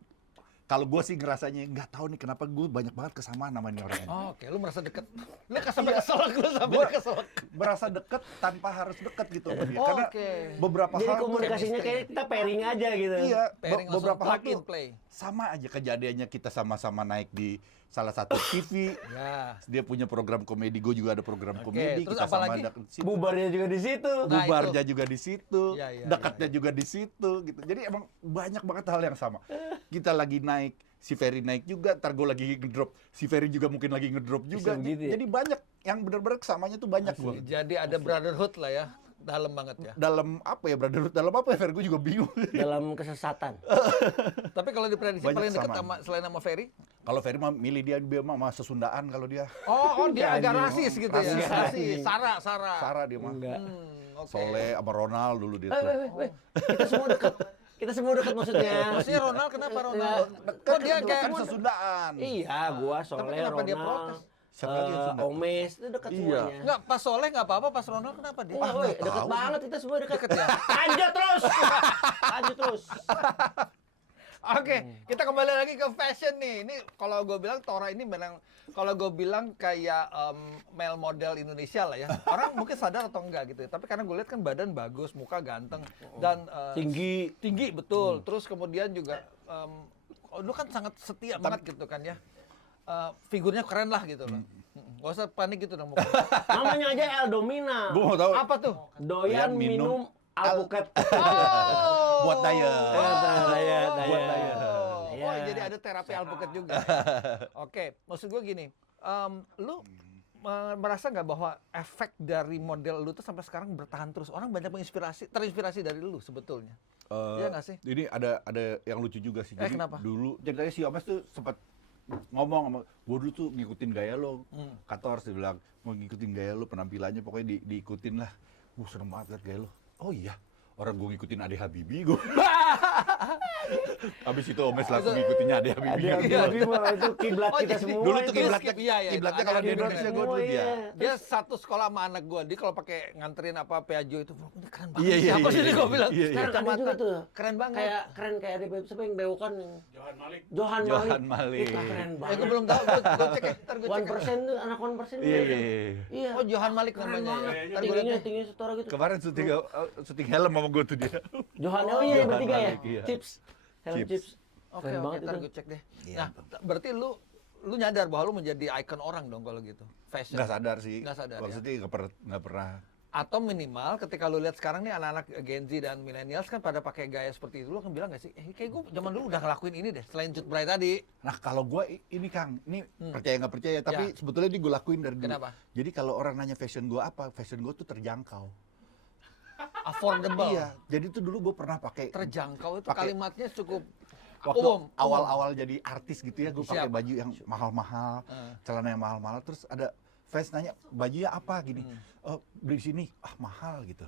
kalau gua sih ngerasanya nggak tahu nih kenapa gua banyak banget kesamaan sama ini orang ini. Oh, oke, lu merasa deket. Lu sampai keselak, lu sampai Gua- keselak. Merasa deket tanpa harus deket gitu sama dia. Oh, Karena oke. beberapa Jadi hal tuh- komunikasinya kayak kita pairing aja gitu. Iya, Pairing langsung beberapa hal plug in tuh play. sama aja kejadiannya, kita sama-sama naik di salah satu TV. Ya. Dia punya program komedi, gue juga ada program Oke, komedi. terus Kita apa sama lagi? ada di situ. Bubarnya juga di situ. Nah, Bubarnya juga di situ, Iya, iya, dekatnya juga di situ gitu. Jadi emang banyak banget hal yang sama. Kita lagi naik, si Ferry naik juga, ntar gue lagi ngedrop, si Ferry juga mungkin lagi ngedrop juga. Bisa begitu ya? Jadi banyak yang benar-benar kesamanya tuh banyak gue. Jadi ada brotherhood lah ya. Dalam banget ya. Dalam apa ya, brother? Dalam apa ya, Ferry? Gue juga bingung. Dalam kesesatan. Tapi kalau diprediksi Banyak paling dekat kesamaan. sama selain sama Ferry? Kalau Ferry mah milih dia mah sesundaan kalau dia. Oh, dia agak Anjing. rasis gitu ya. Rasis. Rasis. Sarah. Sarah dia mah. Enggak. Oke. Soleh sama Ronald dulu dia Eh, tuh. Kita semua dekat. Kita semua dekat maksudnya. Maksudnya Ronald kenapa Ronald? Dekat Kok dia kayak kan sesundaan. Iya, gua Tapi Soleh, kenapa dia Ronald, protes? Siapa lagi yang Sunda? Omes, itu dekat Iya. semuanya. Enggak, pas Soleh enggak apa-apa, pas Ronald kenapa dia? Wah, woi, nggak dekat tahu. banget kita semua dekat. Deket ya? Lanjut terus. Lanjut terus. Oke, kita kembali lagi ke fashion nih. Ini kalau gue bilang Tora ini memang kalau gue bilang kayak male model Indonesia lah ya. Orang mungkin sadar atau enggak gitu ya. Tapi karena gue lihat kan badan bagus, muka ganteng dan tinggi betul. Terus kemudian juga lu kan sangat setia banget gitu kan ya. Figurnya keren lah gitu loh. Gak usah panik gitu dong. Namanya aja Eldomina. Gue mau tahu. Apa tuh? Doyan minum alpukat. Oh. Buat diet. Buat diet. Buat diet. Ya, Iya. jadi ada terapi alpukat juga. Oke, maksud gue gini, lu merasa nggak bahwa efek dari model lu tuh sampai sekarang bertahan terus? Orang banyak terinspirasi dari lu sebetulnya. Iya nggak sih? Ini ada yang lucu juga sih. Jadi kenapa? dulu ceritanya si Omes tuh sempat ngomong sama gue dulu tuh ngikutin gaya lo. Kator dia bilang mau ngikutin gaya lo, penampilannya pokoknya diikutin lah. Gue seneng banget liat gaya lo. Oh iya, orang gue ngikutin Ade Habibie gue. Habis itu Omes langsung ngikutinnya Ade Habibie. Jadi malah itu kiblat Oh, kita jadi semua. Dulu itu. tuh kiblatnya, Iya, iya, kiblatnya ada kalau di Habibie Indonesia keren. gue dulu dia. Dia satu sekolah sama anak gua. Dia kalau pakai nganterin apa Piaggio itu, "Bro, ini keren banget. Iya, iya, Siapa iya, sih ini?" iya. Gua bilang. Iya, iya. Sekarang ada juga tuh. Keren banget. Kayak ada siapa yang bewokan yang Johan Johan Malik. Malik. Ih, keren Ya, banget. gua belum tahu. Gua cek ya. Ntar gua cek. 1% tuh anak 1% tuh. Iya, iya, iya. Iya. Oh, Johan Malik Keren namanya. banget. Ya. Ntar gua liat deh. Tingginya setara gitu. Kemarin syuting helm sama gue tuh dia. Johan, oh iya Johan bertiga ya. Malik, iya. Chips. Helm Chips. chips. Oke, Keren oke, banget ntar itu. gue cek deh. Iya. Nah, berarti lu nyadar bahwa lu menjadi ikon orang dong kalau gitu. Fashion. Nggak sadar sih. Nggak sadar, Maksudnya nggak pernah. Atau minimal ketika lu lihat sekarang nih anak-anak Gen Z dan millennials kan pada pakai gaya seperti itu, lu akan bilang gak sih, kayak gue zaman dulu udah ngelakuin ini deh, selain cut bray tadi. Nah kalau gue ini Kang, ini percaya nggak percaya, tapi Ya. sebetulnya ini gue lakuin dari dulu. Kenapa? Jadi kalau orang nanya fashion gue apa, fashion gue tuh terjangkau. Affordable. Iya. Jadi tuh dulu gue pernah pakai. Terjangkau itu Pakai- kalimatnya cukup Waktu umum. awal-awal jadi artis gitu ya, gue pakai Siap. baju yang mahal-mahal, celana yang mahal-mahal. Terus ada fans nanya bajunya apa gini, oh beli di sini, mahal gitu.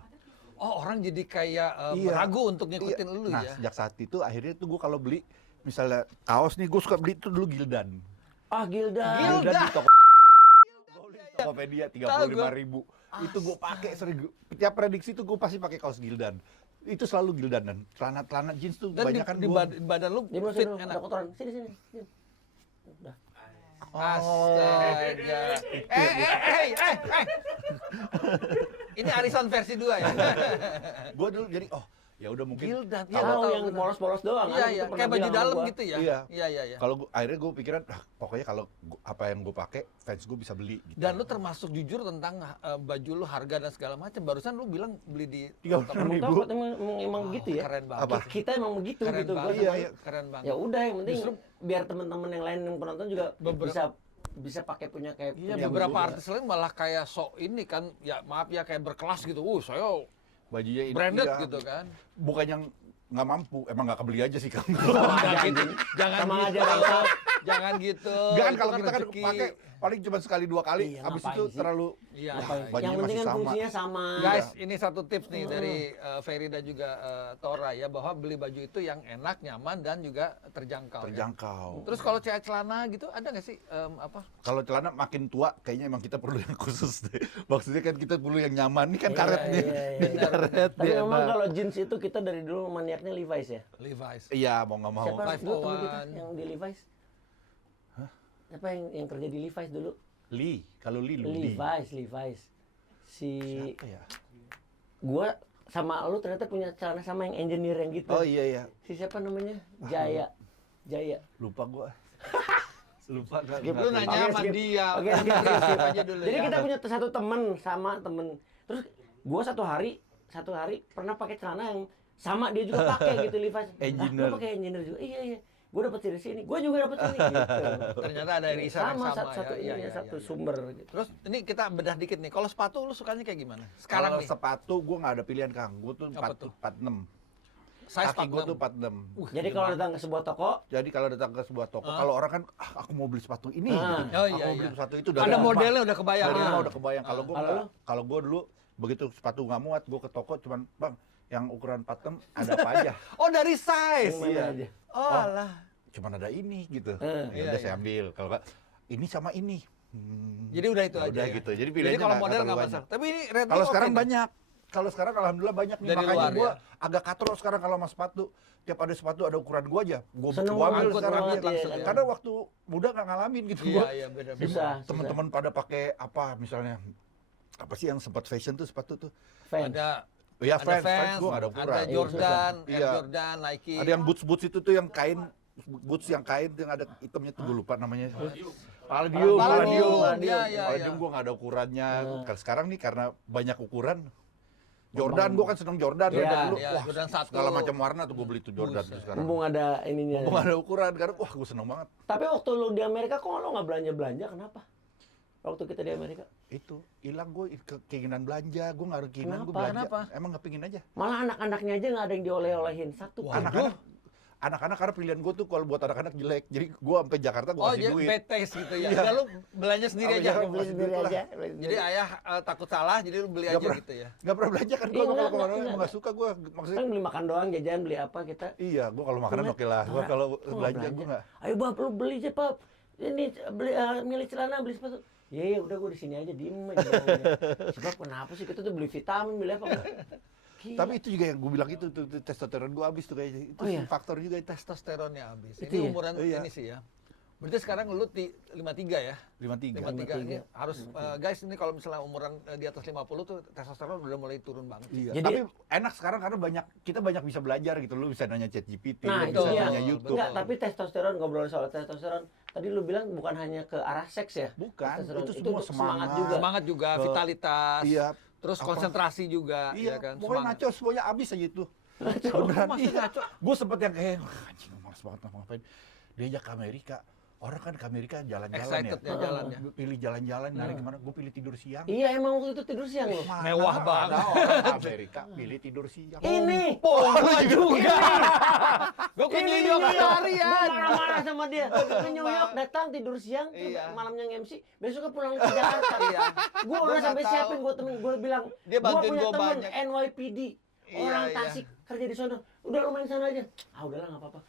Oh, orang jadi kayak Iya. ragu untuk ngikutin Iya. lu Nah ya. sejak saat itu akhirnya tuh gue kalau beli misalnya kaos nih, gue suka beli itu dulu Gildan. Ah, Gildan. Gildan. Di Tokopedia 35.000. Itu gue pakai sering. Tiap prediksi tuh gue pasti pakai kaos Gildan. Itu selalu Gildan, dan celana jeans tuh Dan banyak kan di gue. badan lu Dia fit masuk ada enak. kotoran. Sini sini. Udah. Astaga. Ini arisan versi 2 ya. Gue dulu jadi ya udah mungkin. Gildan. Ya, Iya, tahu yang polos-polos doang. Iya, kan, iya. itu pernah Kayak baju bilang sama dalam gua. gitu ya. Iya. Iya. Kalau akhirnya gue pikiran, pokoknya kalau apa yang gue pakai fans gue bisa beli. Gitu. Dan lu termasuk jujur tentang baju lu, harga dan segala macam. Barusan lu bilang beli di 36.000. Emang tahu, emang gitu ya. Keren banget. Apa? Kita emang begitu Keren gitu. Gua banget. sama- Iya. Keren banget. Ya udah, yang penting Justru- biar teman-teman yang lain yang penonton juga bisa pakai punya kayak Iya, punya beberapa baju. artis lain malah kayak sok ini kan, ya maaf ya, kayak berkelas gitu. Saya Bajunya ini branded iya. gitu kan. Bukan yang nggak mampu, emang nggak kebeli aja sih Kang. Jangan gitu. Jangan Sama gitu. aja, Bang. Jangan gitu. Enggak kan Itu kalau kita kan rezeki. pakai paling cuma sekali 2 kali, Iya, habis ngapain itu sih? terlalu Iya. bajunya Yang penting masih kan sama. fungsinya sama. Guys, ini satu tips nih dari Ferry dan juga Tora ya, bahwa beli baju itu yang enak, nyaman dan juga terjangkau. Ya. Terjangkau. Terus kalau cewek celana gitu ada nggak sih apa? Kalau celana makin tua, kayaknya emang kita perlu yang khusus deh. Maksudnya kan kita perlu yang nyaman. Ini kan Iya, karet nih. iya, iya. Ini karet. Tapi dia memang enak. kalau jeans itu kita dari dulu maniaknya Levi's ya. Levi's. Iya, mau nggak mau. Siapa Five dulu oh teman kita one. yang di Levi's? Siapa yang kerja di Levi's dulu? Lee, kalau Lee lu Lee. Levi's. Si Apa ya? gua sama lu ternyata punya celana sama yang engineer yang gitu. Oh iya iya. Si siapa namanya? Jaya. Lupa gua. Lupa nggak. Skip. Lu nanya Oke, sama skip. dia. Oke, skip. aja dulu Jadi ya. kita punya satu temen sama temen. Terus gua satu hari pernah pakai celana yang sama dia juga pakai gitu Levi's. Engineer. Lu pakai engineer juga. Iya. Gua dapat dari sini. Gua juga dapat sini gitu. Ternyata ada irisan yang sama sama satu ya. ini Iya, satu iya. sumber gitu. Terus ini kita bedah dikit nih. Kalau sepatu lu sukanya kayak gimana? Sekarang Kalau nih. sepatu gua nggak ada pilihan Kang. Gua tuh Apa tuh? 46. Size Kaki gua 46. tuh 46. Jadi kalau datang ke sebuah toko, Jadi kalau datang ke sebuah toko, kalau orang kan, aku mau beli sepatu ini, Ah. gitu. Oh, Aku iya, mau iya. beli sepatu itu. Ada modelnya udah kebayang. Dari Ah. rumah udah kebayang. Kalau gua Kalau nggak. Kalau gua dulu begitu sepatu nggak muat, gua ke toko cuman, Bang, yang ukuran 46 ada apa aja? Oh, dari size. yang mana Iya. aja. Oh, alah. Cuman ada ini gitu. Eh. Ya Iya, udah saya iya. ambil. Kalau nggak, ini sama ini. Jadi udah itu Ya aja. udah ya? gitu. Jadi Jadi pilihannya kalau nggak model terlalu nggak banyak. masalah. Tapi ini red Kalau oke sekarang nih. banyak. Kalau sekarang alhamdulillah banyak nih. Dari Makanya luar, gua ya? agak katro sekarang kalau sama sepatu. Tiap ada sepatu ada ukuran gua aja. Gua Seneng ambil banget, sekarang banget, ya. langsung ya. Karena waktu muda nggak ngalamin gitu Iya, gua. iya beda. Susah. Teman-teman pada pakai apa misalnya? Apa sih yang sempat fashion tuh sepatu tuh? Fans. Ada Ya ada fans gua nggak ada ukuran. ada Jordan, Air Iya. Jordan, Nike. Ada yang boots itu tuh yang kain, boots yang kain yang ada hitamnya tuh gue lupa namanya. Palladium. Palladium. Iya, iya, Palladium iya. gue nggak ada ukurannya. Kalau sekarang nih karena banyak ukuran, Jordan, gue kan seneng Jordan. Iya, Jordan dulu, iya, wah Jordan 1. segala macam warna tuh gue beli tuh Jordan tuh sekarang. Mumpung ada ininya. Mumpung ada ukuran, karena wah gue seneng banget. Tapi waktu lu di Amerika kok lo nggak belanja-belanja, kenapa? Waktu kita di Amerika. Itu hilang gue keinginan belanja, gue nggak ada keinginan gue Kenapa? belanja. Kenapa? Emang nggak pingin aja. Malah anak-anaknya aja nggak ada yang dioleh-olehin satu. Anak-anak karena pilihan gue tuh kalau buat anak-anak jelek, jadi gue sampai Jakarta gue Oh, kasih jadi duit. bad taste gitu ya. Iya. Ya lu belanja sendiri Sama aja. Jakarta Beli sendiri Itulah. aja. Jadi ayah takut salah, jadi lu beli Nggak aja pernah. gitu ya. Nggak pernah belanja kan gue Iya, kalau nggak, kemana nggak. emang nggak suka gue maksudnya. Kan beli makan doang, jajan, beli apa kita. Iya, gue kalau makanan Cuma, oke lah. Gue Tora, kalau kok nggak belanja gue nggak. Ayo bab, lu beli aja bab. Ini beli milih celana, beli sepatu. Iya, udah gue di sini aja diem aja. Sebab kenapa sih kita tuh beli vitamin, beli apa? Gila. Tapi itu juga yang gue bilang itu tuh testosteron gue habis tuh kayaknya. Itu Oh, iya? faktor juga itu. Testosteronnya habis. Itu Ini ya? umuran Iya. ini sih ya. Berarti sekarang lu 53 ya? 53. 53 ini harus guys, ini kalau misalnya umuran di atas 50 tuh testosteron udah mulai turun banget. Iya. Jadi- Tapi enak sekarang karena kita banyak bisa belajar gitu. Lu bisa nanya ChatGPT, Nah, lu itu bisa dia. nanya YouTube. Enggak, tapi testosteron, ngobrol soal testosteron. Tadi lu bilang bukan hanya ke arah seks ya? Bukan, Testosteron. itu semua untuk semangat. juga. Semangat juga, Ke- vitalitas. Iya. Terus Apa? konsentrasi juga, Iya, ya kan? pokoknya Semangat. naco semuanya habis aja itu. Lu Beneran, masih iya. ngaco. Gue sempet yang kayak, wah anjing males banget ngapain. Diajak ke Amerika. Orang kan ke Amerika jalan-jalan Excited ya jalannya. Pilih jalan-jalan, nyari kemana. Gue pilih tidur siang. Iya, emang waktu itu tidur siang loh. Mana Mewah ada banget. orang ke Amerika pilih tidur siang. Ini. Oh, lu juga. Gue ke Ini New York dia. seharian. Gua marah-marah sama dia. Ke New York datang tidur siang, Iya. malamnya nge-MC, besoknya pulang ke Jakarta. Iya. Gue Gua udah nggak sampai tahu. siapin gue bilang, Dia gua bantuin punya gua temen banyak. NYPD, Iya, orang iya. Tasik kerja di sana. Udah lu main sana aja. Ah udahlah nggak apa-apa.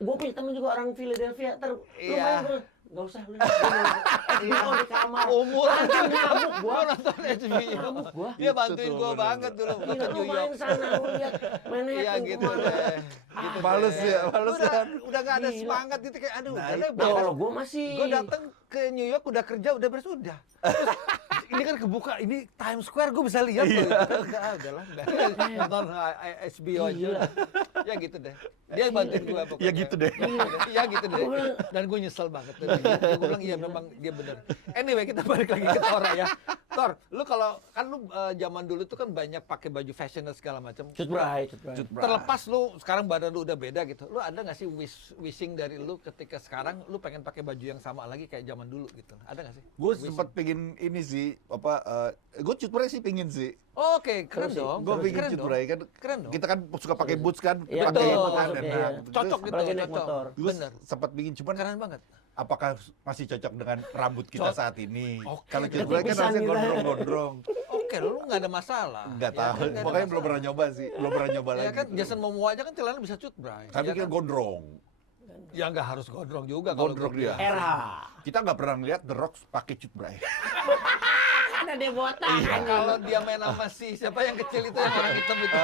Gue punya temen juga orang Philadelphia, lu Iya. main bro. Nggak usah, udah. HBO di kamar. Umur Langsung nyamuk gua gua. nonton HBO. Nyamuk gua. Dia bantuin tuh, gua bener. banget dulu Gila, ke lu New main York. sana, lu lihat Manhattan Iya gitu kemana. deh. Gitu Males deh. ya, males Udah, kan. udah gak ada Gila. semangat gitu kayak aduh, Nah, karena Nah, kalau gue masih. gue datang ke New York udah kerja udah beres udah. Terus, ini kan kebuka, ini Times Square gue bisa lihat loh. Enggak, udahlah, enggak. Nonton HBO aja. Gila. Ya gitu deh. Dia bantuin gue pokoknya. Ya gitu deh. Ya gitu deh. Dan gue nyesel banget. Gue bilang iya memang dia benar. Anyway, kita balik lagi ke Tora ya. Tor, lu kalau kan lu zaman dulu tuh kan banyak pakai baju fashion dan segala macam. Cut Bray. Terlepas lu sekarang badan lu udah beda gitu. Lu ada nggak sih wishing dari lu ketika sekarang lu pengen pakai baju yang sama lagi kayak zaman dulu gitu? Ada nggak sih? Gue Wishing. sempet pengen ini sih, gue cutbray sih pengen sih. Oh, oke, keren Terus sih, dong. Gue pengen Keren dong. cutbray kan. Keren dong. Kita kan suka pakai boots kan. Iya, pakai betul. makanan. Maksudnya, Nah, iya. terus Cocok gitu, apalagi naik cocok. motor. Gue Bener. sempat pingin, cuman Keren banget. apakah masih cocok dengan rambut kita Cocok. saat ini? Oke. Kalau cutbray kan Ketipisan harusnya gitu. gondrong-gondrong. Oke, lu nggak ada masalah. Nggak Ya tahu, kan, nggak ada makanya belum masalah. pernah nyoba sih. Belum pernah nyoba Ya lagi. kan Jason Momoa aja kan celana bisa cut, Bray. Tapi Ya kan kan? gondrong. Ya nggak harus gondrong juga kalau Gondrong gua dia. bilang. Era. Kita nggak pernah lihat The Rock pakai cutbray. Ada dia botak. Iya, kalau dia main sama siapa yang kecil itu yang orang hitam itu.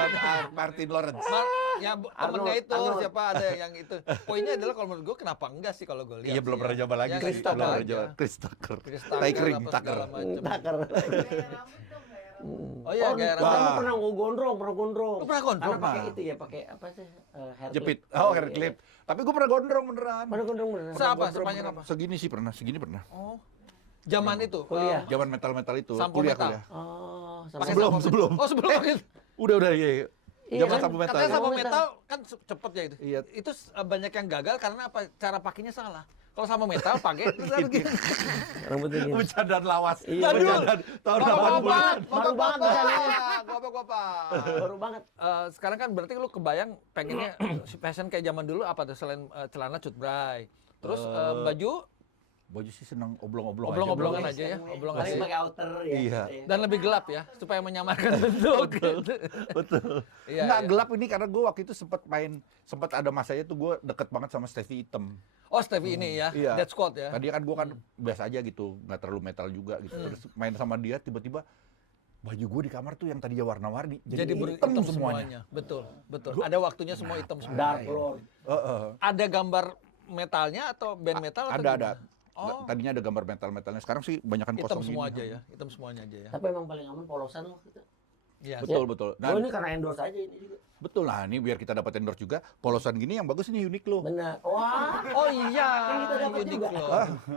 Martin Lawrence. Ya temennya Arnold, itu Arnold. siapa ada yang itu. Poinnya adalah kalau menurut gue kenapa enggak sih kalau gue lihat. Iya belum sih pernah ya. nyoba lagi Ya, sih. Chris Belum Tucker pernah aja. nyoba. Chris Tucker. Chris Tai kering, apa Tucker. segala macem. Takar. Gaya rambut dong, gaya rambut. Oh iya, gaya Pertama rambut. pernah gue gondrong. Lu pernah gondrong? Karena pakai Pernah. itu ya, pakai apa sih? Hair Jepit. clip. Oh, hair Iya. clip. Tapi gue pernah gondrong beneran. Pernah gondrong beneran. Sa- apa? Gondrong Sepanjang beneran. apa? Segini sih pernah, segini pernah. Oh. Zaman itu. Kuliah. Zaman metal-metal itu. Sampo kuliah, metal. kuliah. Oh, sama Pakai Sebelum, sampo- sebelum. Oh, sebelum pakai. Udah, iya. Iya. Iya Zaman kan? sampo metal. Katanya ya. sama Sampo metal kan cepet ya itu. Iya. Itu banyak yang gagal karena apa? Cara pakainya salah. Kalau sama metal pakai terus ada gini. Rambutnya gini. Bercandaan lawas. Iya, Bercandaan tahun 80-an. Baru banget bercandanya. Bapak-bapak. Baru banget. Sekarang kan berarti lu kebayang pengennya fashion kayak zaman dulu apa tuh selain celana cutbray. Terus baju Baju sih seneng oblong-oblong oblong-oblongan bro. aja ya, oblong Paling aja. pakai outer ya. Iya. Dan lebih gelap ya supaya menyamarkan bentuk. Betul. Iya, Nggak iya. gelap ini karena gue waktu itu sempat ada masanya tuh gue deket banget sama Stevie Hitam. Oh, Stevie ini ya, Iya. Dead Squad ya. Tadi kan gue kan biasa aja gitu, nggak terlalu metal juga gitu. Terus main sama dia tiba-tiba baju gue di kamar tuh yang tadinya warna-warni Jadi hitam hitam semuanya. Betul, betul. Ada waktunya semua hitam semua. Dark Lord. Ada gambar metalnya atau band metal atau Ada. gimana? Oh, Tadinya ada gambar metal-metalnya. Sekarang sih banyakan hitam kosong semua gini. aja ya, hitam semuanya aja ya. Tapi emang paling aman polosan loh. Gitu. Iya. Betul. Oh ini karena endorse aja ini juga. Betul lah, ini biar kita dapat endorse juga. Polosan gini yang bagus ini Uniqlo. Benar. Wah. Oh iya, Kan kita dapat juga. Uniqlo.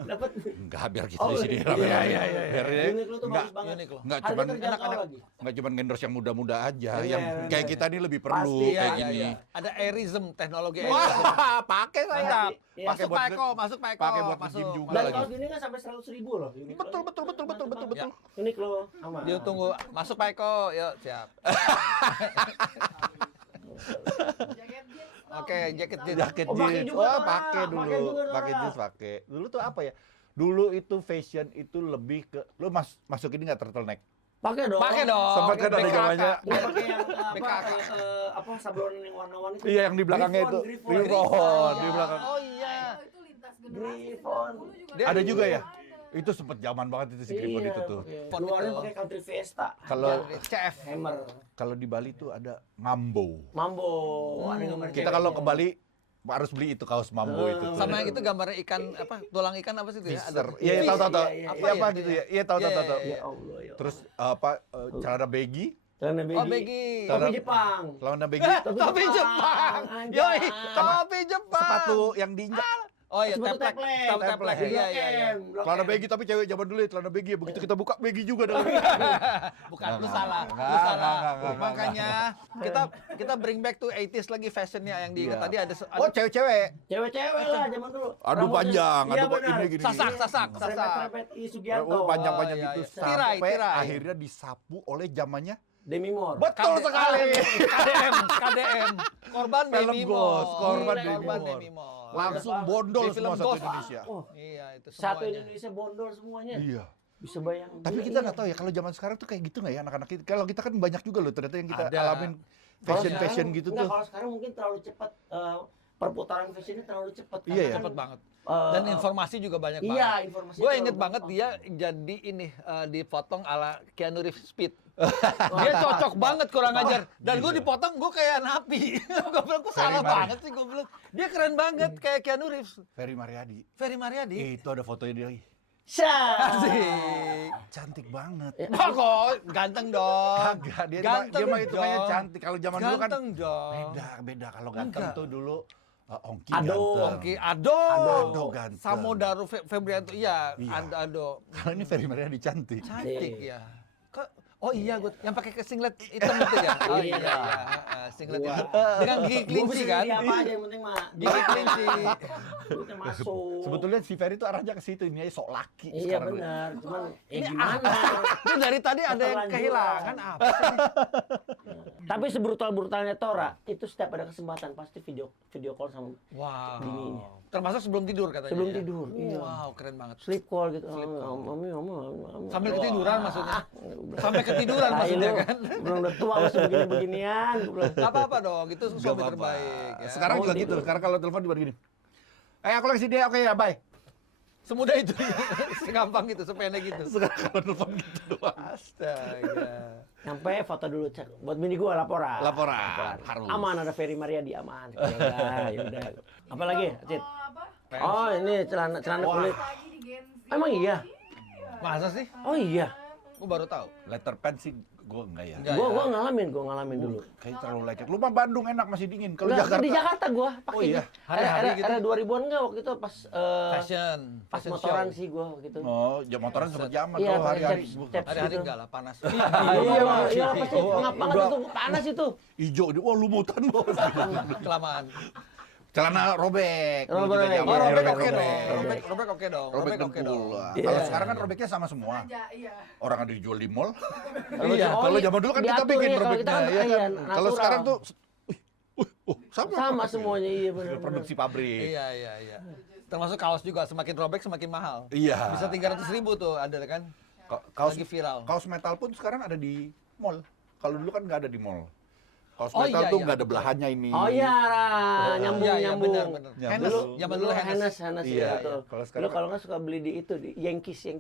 Dapat. Enggak, biar kita Oh, di sini iya, rame. iya. Biar Uniqlo tuh enggak bagus banget. Uniqlo. enggak Harga cuman terjangkau enak-enak. lagi. enggak cuman endorse yang muda-muda aja, Iya, yang benar. kayak kita ini lebih perlu Pasti, kayak iya, gini. Ada Airism, teknologi Airism. Wah, pakai saya. Mantap. Iya. Masuk buat Pak Eko, masuk Pak Eko. pakai buat masuk. nge-gym juga Dan lagi. kaos gini kan sampai 100.000 loh. Uniqlo. Betul. Ya. Uniqlo aman. Dia tunggu masuk Pak Eko, yuk siap. Jaket jeans. Oke, jaket jeans. Jaket Oh, pakai jeans. juga, Wah, Nora. pakai dulu. Pakai juga, Nora. Pakai jeans pakai. Dulu tuh apa ya? Dulu itu fashion itu lebih ke lu masuk ini enggak turtleneck. Pakai dong. Pakai dong. Sempat kan ada BKK. zamannya. Nggak pakai yang BKK. apa sablon yang warna-warni itu. Iya, yang di belakangnya itu. Griffon. Griffon, di Iya. belakang. Oh iya. Oh, itu lintas generasi. Griffon. Dulu juga Dia- Ada juga ya? ada. Itu sempet zaman banget itu si Griffon Iya, itu tuh. pakai- Font Luarnya itu. pakai country fiesta. Kalau- CF. Hammer. Kalau di Bali tuh ada Mambo. Mambo. Ada gambar Kita kalau ke ceweknya. Bali harus beli itu kaos Mambo itu tuh. Sama yang itu gambar ikan apa? Tulang ikan apa sih itu ya? Fisher. Ada- Iya, tahu. Iya, Iya, iya, apa iya. gitu ya? Iya, tahu. Iya, Tahu. Ya Allah ya. Terus apa celana baggy, celana Oh, Begi. Topi Jepang. celana baggy, Topi Jepang. Anjay. Yoi, topi Jepang. sepatu yang diinjak. Oh iya, Sepatu teplek. teplek. Teplek, teplek. Teplek. Iya, iya, iya. Celana baggy tapi cewek zaman dulu ya celana baggy. Begitu kita buka baggy juga dalamnya. Bukan, lu Nggak, salah. nggak, Lu nggak, salah. nggak, Makanya kita bring back to 80s lagi fashionnya yang diingat Iya. tadi ada Oh, cewek-cewek. Cewek-cewek lah zaman dulu. Aduh, Rambutnya- panjang, Iya aduh, benar. ini gini. Sasak. Serempet-serempet I Sugianto. Oh, panjang-panjang Oh, iya, gitu iya. Tirai, sampai tirai. akhirnya disapu oleh zamannya. Demi Moore. Betul sekali. KDM. Korban Film Demi Ghost, Moore. korban Gila, Demi korban Moore. Demi Moore. Langsung Di bondol film semua satu Ghost. Indonesia. Oh, Iya, itu satu semuanya. Indonesia bondol semuanya. Iya. Bisa bayangin. Tapi Iya, kita iya. nggak tahu ya kalau zaman sekarang tuh kayak gitu nggak ya anak-anak kita. Kalau kita kan banyak juga loh ternyata yang kita Ada. alamin Kalau fashion sekarang- gitu enggak, tuh. Kalau sekarang mungkin terlalu cepat perputaran fashionnya terlalu cepat. Iya, ya. Cepet banget. Eh, Dan informasi juga banyak Iya, banget. informasi. Gue inget banget dia jadi ini dipotong ala Keanu Reeves Speed. Dia cocok banget kurang ajar. Dan gue dipotong gue kayak napi. Gue bilang gue salah Ferry Mari- banget sih gue bilang. Dia keren banget kayak Keanu Reeves. Ferry Mariadi. Ferry Mariadi. Itu ada fotonya dia lagi. Asik. Cantik banget. Oh, kok ganteng dong. Kagak, dia Ganteng mah hitungannya dong. cantik. Kalau zaman dulu kan Ganteng dong. beda. Kalau ganteng Enggak. tuh dulu Ongki Ado. ganteng. Oke, Ado. Ado ganteng. Samodaru Febrianto, iya, Iya. Ado. Kalau ini Ferry Mariadi cantik. Cantik Iya. ya. Kok oh iya gue yang pakai singlet hitam itu ya. Oh iya, Iya. singlet Wah. itu. Dengan gigi Gua kelinci bisa kan. beli apa aja yang penting mah. Gigi kelinci. Duitnya masuk. Sebetulnya si Ferry tuh arahnya ke situ, ini aja sok laki Iya sekarang. benar, cuman Ini gimana? Ini dari tadi ada yang Keterlanjuran. kehilangan apa sih? Tapi sebrutal-brutalnya Tora, itu setiap ada kesempatan pasti video call sama Wow. Bininya. Termasuk sebelum tidur katanya. sebelum ya? tidur. Iya. Wow, keren banget. Sleep call gitu. Sleep call. Mami. Sambil ketiduran maksudnya. Sampai ketiduran Tai maksudnya lu, kan. Belum udah tua masih begini-beginian. Gua bilang. Gak apa-apa dong, itu Nggak suami apa-apa. terbaik ya. Sekarang Mau juga tidur. gitu. Sekarang kalau telepon di gini. Aku lagi sini, oke ya, bye. Semudah itu, segampang gitu, sependek gitu. Sekarang kalau telepon gitu doang. Astaga. Nyampe foto dulu cek. Buat bini gua laporan. Laporan, harus. Aman ada Ferry Mariadi aman. Yaudah. Apa lagi, Cit? Apa? Oh ini celana kulit. Lagi di Gen Z. Emang iya? Masa sih? Oh iya. Gue baru tahu. Letter pen sih gue enggak ya. Enggak. Gua ngalamin dulu. Kayak terlalu lecet. Lu mah Bandung enak masih dingin. Kalau Enggak, Jakarta di Jakarta gua pakai. Oh iya. Hari-hari gitu. Era 2000-an enggak waktu itu pas Fashion. pas Fashion motoran show. sih gua waktu itu. Oh, jam motoran sempat zaman Iya, kalau pakai hari-hari. caps Hari-hari gitu. enggak lah, panas. Iya, pasti Oh, pengap banget udah. itu, panas itu. Ijo, wah lumutan bos. Kelamaan. Celana robek. Dulu Robek. kita zaman Oh, robek robek, oke dong. robek. Robek oke dong. Robek oke dengkul dong. lah. Iya. Kalau sekarang kan robeknya sama semua. Aja, iya. Orang ada dijual di mall. Iya. Kalau zaman dulu kan kita Diatur bikin ya, kalau robeknya, kita kan, ya iya, kan. Kalau natural. sekarang tuh, sama. Sama semuanya, iya benar. Produksi pabrik. Iya. Termasuk kaos juga, semakin robek semakin mahal. Iya. Bisa 300.000 tuh ada kan? Kaos Lagi viral. Kaos metal pun sekarang ada di mall. Kalau dulu kan nggak ada di mall. Kaos Oh, metal iya, tuh iya, nggak ada betul. belahannya ini. Oh iya, nyambung. Iya, benar. Nyambung. Hennes, zaman dulu Hennes. Hennes, Iya, iya, betul. kalau Lu sekarang- kalau nggak suka beli di itu di Yankees. Eh,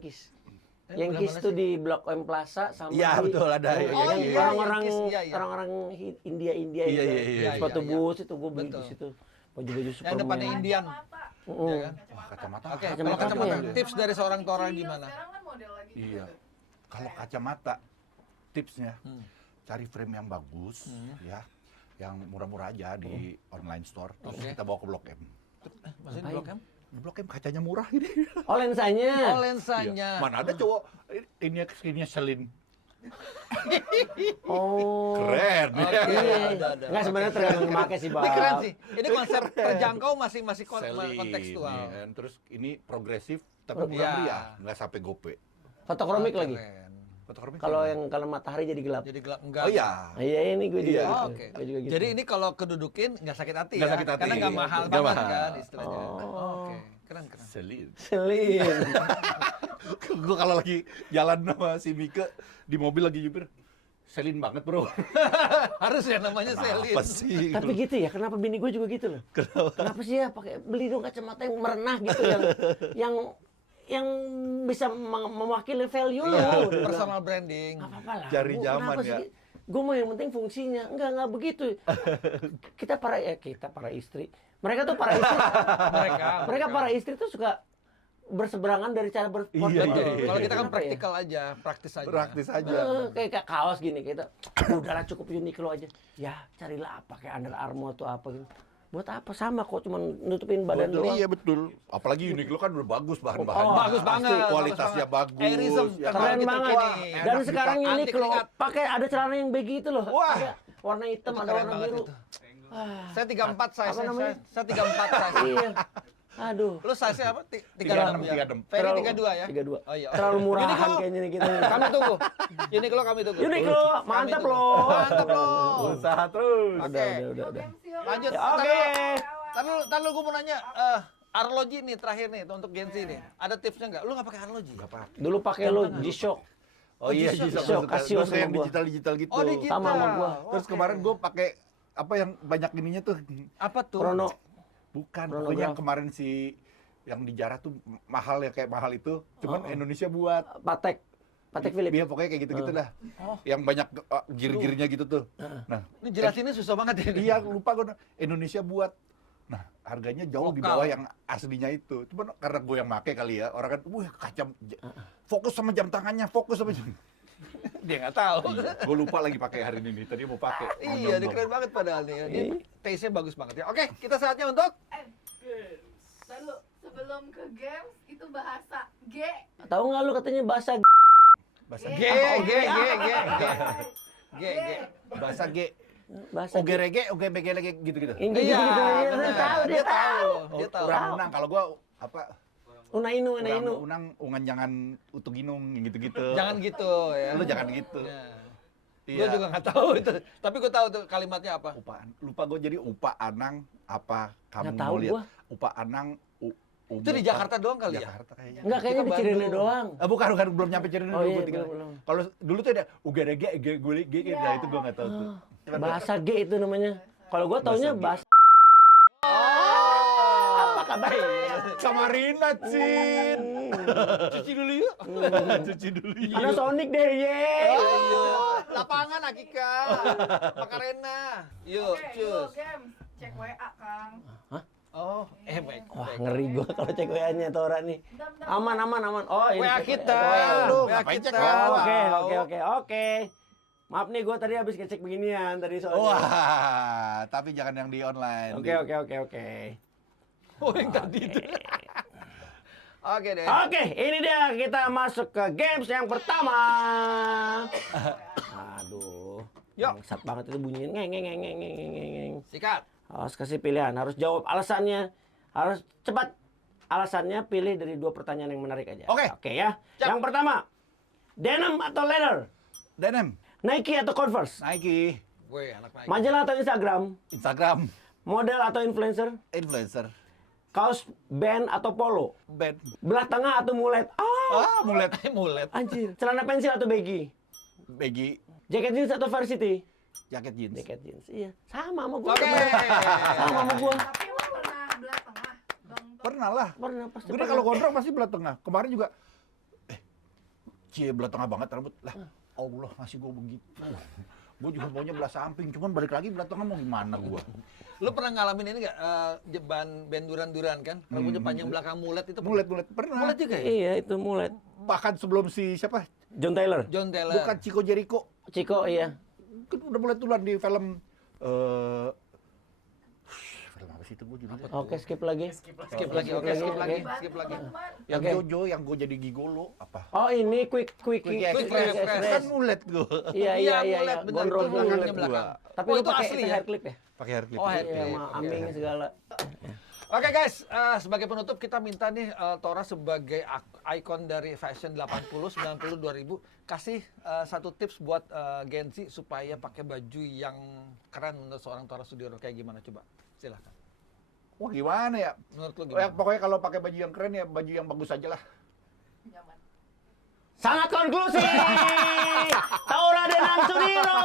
Yankees mana tuh sih? di Blok M Plaza sama Iya, di betul, ada yang Yankees. orang-orang Yankees, iya, iya. orang-orang India Iya, itu. iya, iya, Sepatu iya. boots itu gua beli Betul. di situ. Baju-baju Yang depannya Superman. Indian. Kacamata. Mm-mm. Ya kan? Wah, kacamata. Oke, kalau Kacamata kacamata apa ya? tips dari seorang Tora Cil, gimana? Sekarang kan model lagi. Iya. gitu. Kalau kacamata, tipsnya, Hmm. cari frame yang bagus, ya, yang murah-murah aja di online store. Terus Oke. kita bawa ke Blok M. Maksudnya Ngapain? Blok M? Di Blok M kacanya murah ini. Oh, lensanya. Oh, lensanya. Iya. Mana ada cowok ini selin. Oh. Keren. Oke, Iya. ada. Nggak, sebenarnya tergantung yang pakai sih, Bang. Ini keren sih. Ini konsep terjangkau masih Selin, kontekstual. nih kan. Terus ini progresif tapi Oh, murah iya. meriah, nggak sampai gope. Fotokromik lagi. Keren. Fotokromik Kalau keren. yang kalau matahari jadi gelap. Jadi gelap enggak. Oh iya. Iya, ini gue juga Iya. gitu. Oh, oke. Gue juga gitu. Jadi ini kalau kedudukin nggak sakit hati Nggak ya. sakit hati. Karena nggak mahal Nggak banget mahal. kan istilahnya. Oh. Oke. Keren. Selin. selin. Gue kalau lagi jalan sama si Mika di mobil lagi nyupir, selin banget bro. Harus ya namanya selin. Apa sih? Tapi gitu ya, kenapa bini gue juga gitu loh? Kenapa sih ya pakai beli dong kacamata yang merenah gitu yang bisa mewakili value lo. Iya, Dia bilang. personal branding. Nggak apa-apa lah. Cari Gua zaman kenapa ya. sih? Gue mau yang penting fungsinya. Enggak begitu. Kita para istri. Mereka tuh para istri. mereka para istri tuh suka berseberangan dari cara Iya, Betul. iya. Kalau kita kan Kenapa ya? praktikal aja, praktis aja. Praktis aja. Kayak kaos gini kita udahlah cukup Uniqlo aja. Ya carilah apa kayak Under Armour atau apa gitu. Buat apa sama kok cuman nutupin badan Betul, doang. iya betul. Apalagi Uniqlo kan udah bagus bahan-bahannya. Oh, bagus banget. Kualitasnya bagus. Airism. ya kan? Keren Gitu, banget. Kenny. Dan Enak sekarang dipakai. Uniqlo Anti-keringat. pakai ada celana yang baggy itu loh. Wah. Ada warna hitam, Itu ada keren warna banget biru. itu. Ah, Saya 34 size. Apa namanya? Saya 34 size. iya. Aduh. Lu size apa? 36 ya? 36. Ferry 32 ya? 32. Oh iya. Terlalu murahan Uniqlo. kayaknya nih kita. Kami tunggu. Uniqlo kami tunggu. Uniqlo, mantap tunggu. loh. Mantap loh. Usaha terus. Oke. Udah. Lanjut. Ya, oke. Ntar lu gue mau nanya, arloji nih terakhir nih untuk Gen Z nih. Ada tipsnya nggak? Lu nggak pakai arloji? Nggak apa. Dulu pakai lo G-Shock. Oh iya, G-Shock, Casio Gue yang sama gua. digital gitu. Oh, digital. Sama gua. Terus Oke. kemarin gue pakai apa yang banyak ininya tuh? Apa tuh? Chrono. Bukan, Chronograph. pokoknya yang kemarin si yang di Jarah tuh mahal ya kayak mahal itu. Cuman Indonesia buat. Patek Philips. Iya pokoknya kayak gitu-gitu dah. Yang banyak gear-gearnya gitu tuh. Nah, Ini jelasinnya susah banget ya. iya lupa gue Indonesia buat. Nah, harganya jauh di Lokal. bawah yang aslinya itu. Cuman karena gue yang make kali ya, orang kan, wah kaca, fokus sama jam tangannya, fokus sama jam. Dia nggak tahu. Iya, gue lupa lagi pakai hari ini nih. Tadi mau pakai. Iya, dia keren banget padahal nih. Dia taste-nya bagus banget ya. Oke, kita saatnya untuk Lalu sebelum ke games itu bahasa G. Tahu nggak lu katanya bahasa Bahasa G, G. G. Bahasa G. bahasa OGRG, OGBG gitu-gitu. Ini Iya, gitu, dia benar. tahu, dia tahu. Dia tahu. Urang unang kalau gua apa? Unainu. Unang ungan jangan utuginung gitu-gitu. Jangan gitu ya. Lu jangan gitu. Gue Iya. juga nggak tahu itu. Tapi gue tahu tuh kalimatnya apa. Upaan. Lupa gua jadi upa anang apa kamu Nggak tahu mau lihat? gua. Upa anang Itu di Jakarta doang kali ya? Jakarta kayaknya. Enggak, kayaknya di Kita Cirende Bandung. doang. Bukan belum nyampe Cirende Oh dulu iya, gua tinggal. belum. Kalau dulu tuh ada UGRG, GG, nah itu gua nggak tahu tuh. Bahasa G itu namanya. Kalau gua taunya Bahasa bahasa apa kabar? Samarina, Cin. Cuci dulu yuk. Cuci dulu yuk. Ada Sonic deh, ye. Ayo. Lapangan Akika. Makarena. Yuk, Oke, cus. dulu games. Cek WA, Kang. Oh, baik. Wah, ngeri gua kalau cek WA-nya Tora nih. Bentar. Aman. Oh, ini WA cek kita. Lu WA ngapain kita. cek WA? Oke. Maaf nih, gua tadi habis ngecek beginian tadi soalnya. Wah, tapi jangan yang di online. Oke. Oh, yang tadi itu. Oke deh. Oke, ini dia kita masuk ke games yang pertama. Aduh. Yuk. Bangsat banget itu bunyinya. Ngeng. Sikat. Harus kasih pilihan, harus jawab alasannya, harus cepat. Alasannya pilih dari 2 pertanyaan yang menarik aja. Oke. Oke ya. Siap. Yang pertama, denim atau leather? Denim, Nike atau Converse? Nike, Gue anak naik. Majalah atau Instagram? Instagram, Model atau influencer? influencer, Kaos band atau polo? band. Belah tengah atau mulet? Mulet, Mulet. Anjir. Celana pensil atau baggy? baggy, Jaket jeans atau varsity? jaket jeans. Jaket jeans. Iya, sama sama gua. Oke. Sama sama gua. Tapi lu pernah belah tengah, Bang? Pernah lah. Pernah pasti. Gue pernah. kalau gondrong pasti belah tengah. Kemarin juga, cie belah tengah banget rambut. Lah, Allah ngasih gue begitu. Gue juga maunya belah samping, cuman balik lagi belah tengah mau gimana gue? Lu pernah ngalamin ini nggak? Band duran-duran kan? Rambutnya panjang belakang mulet itu. Mulet, pernah. Mulet juga ya? Iya, itu mulet. Bahkan sebelum si siapa? John Taylor. John Taylor. Bukan Chico Jericho. Ciko, iya. kan udah mulai tulan di film film apa sih itu gue judulnya? Oke, skip lagi. Skip lagi, oke, skip lagi, skip lagi. Yang Oke. Jojo yang gue jadi gigolo apa? Oh, ini quick Express. Kan mulet gue. Iya, mulet, bener. gondrong Itu belakangnya mulet. belakang. Tapi Oh, lu itu pakai asli itu ya? hair clip ya? Pakai hair clip. Oh, hair Iya, clip. sama Oke. aming segala. Oke guys, sebagai penutup kita minta nih Tora sebagai ikon dari fashion 80, 90, 2000 kasih satu tips buat Gen Z supaya pakai baju yang keren menurut seorang Tora Sudiro kayak gimana coba? Silahkan. Wah gimana ya? Menurut lu Ya, gimana? pokoknya kalau pakai baju yang keren ya baju yang bagus aja lah. Nyaman. Sangat konklusif. Taura Denan Sudiro.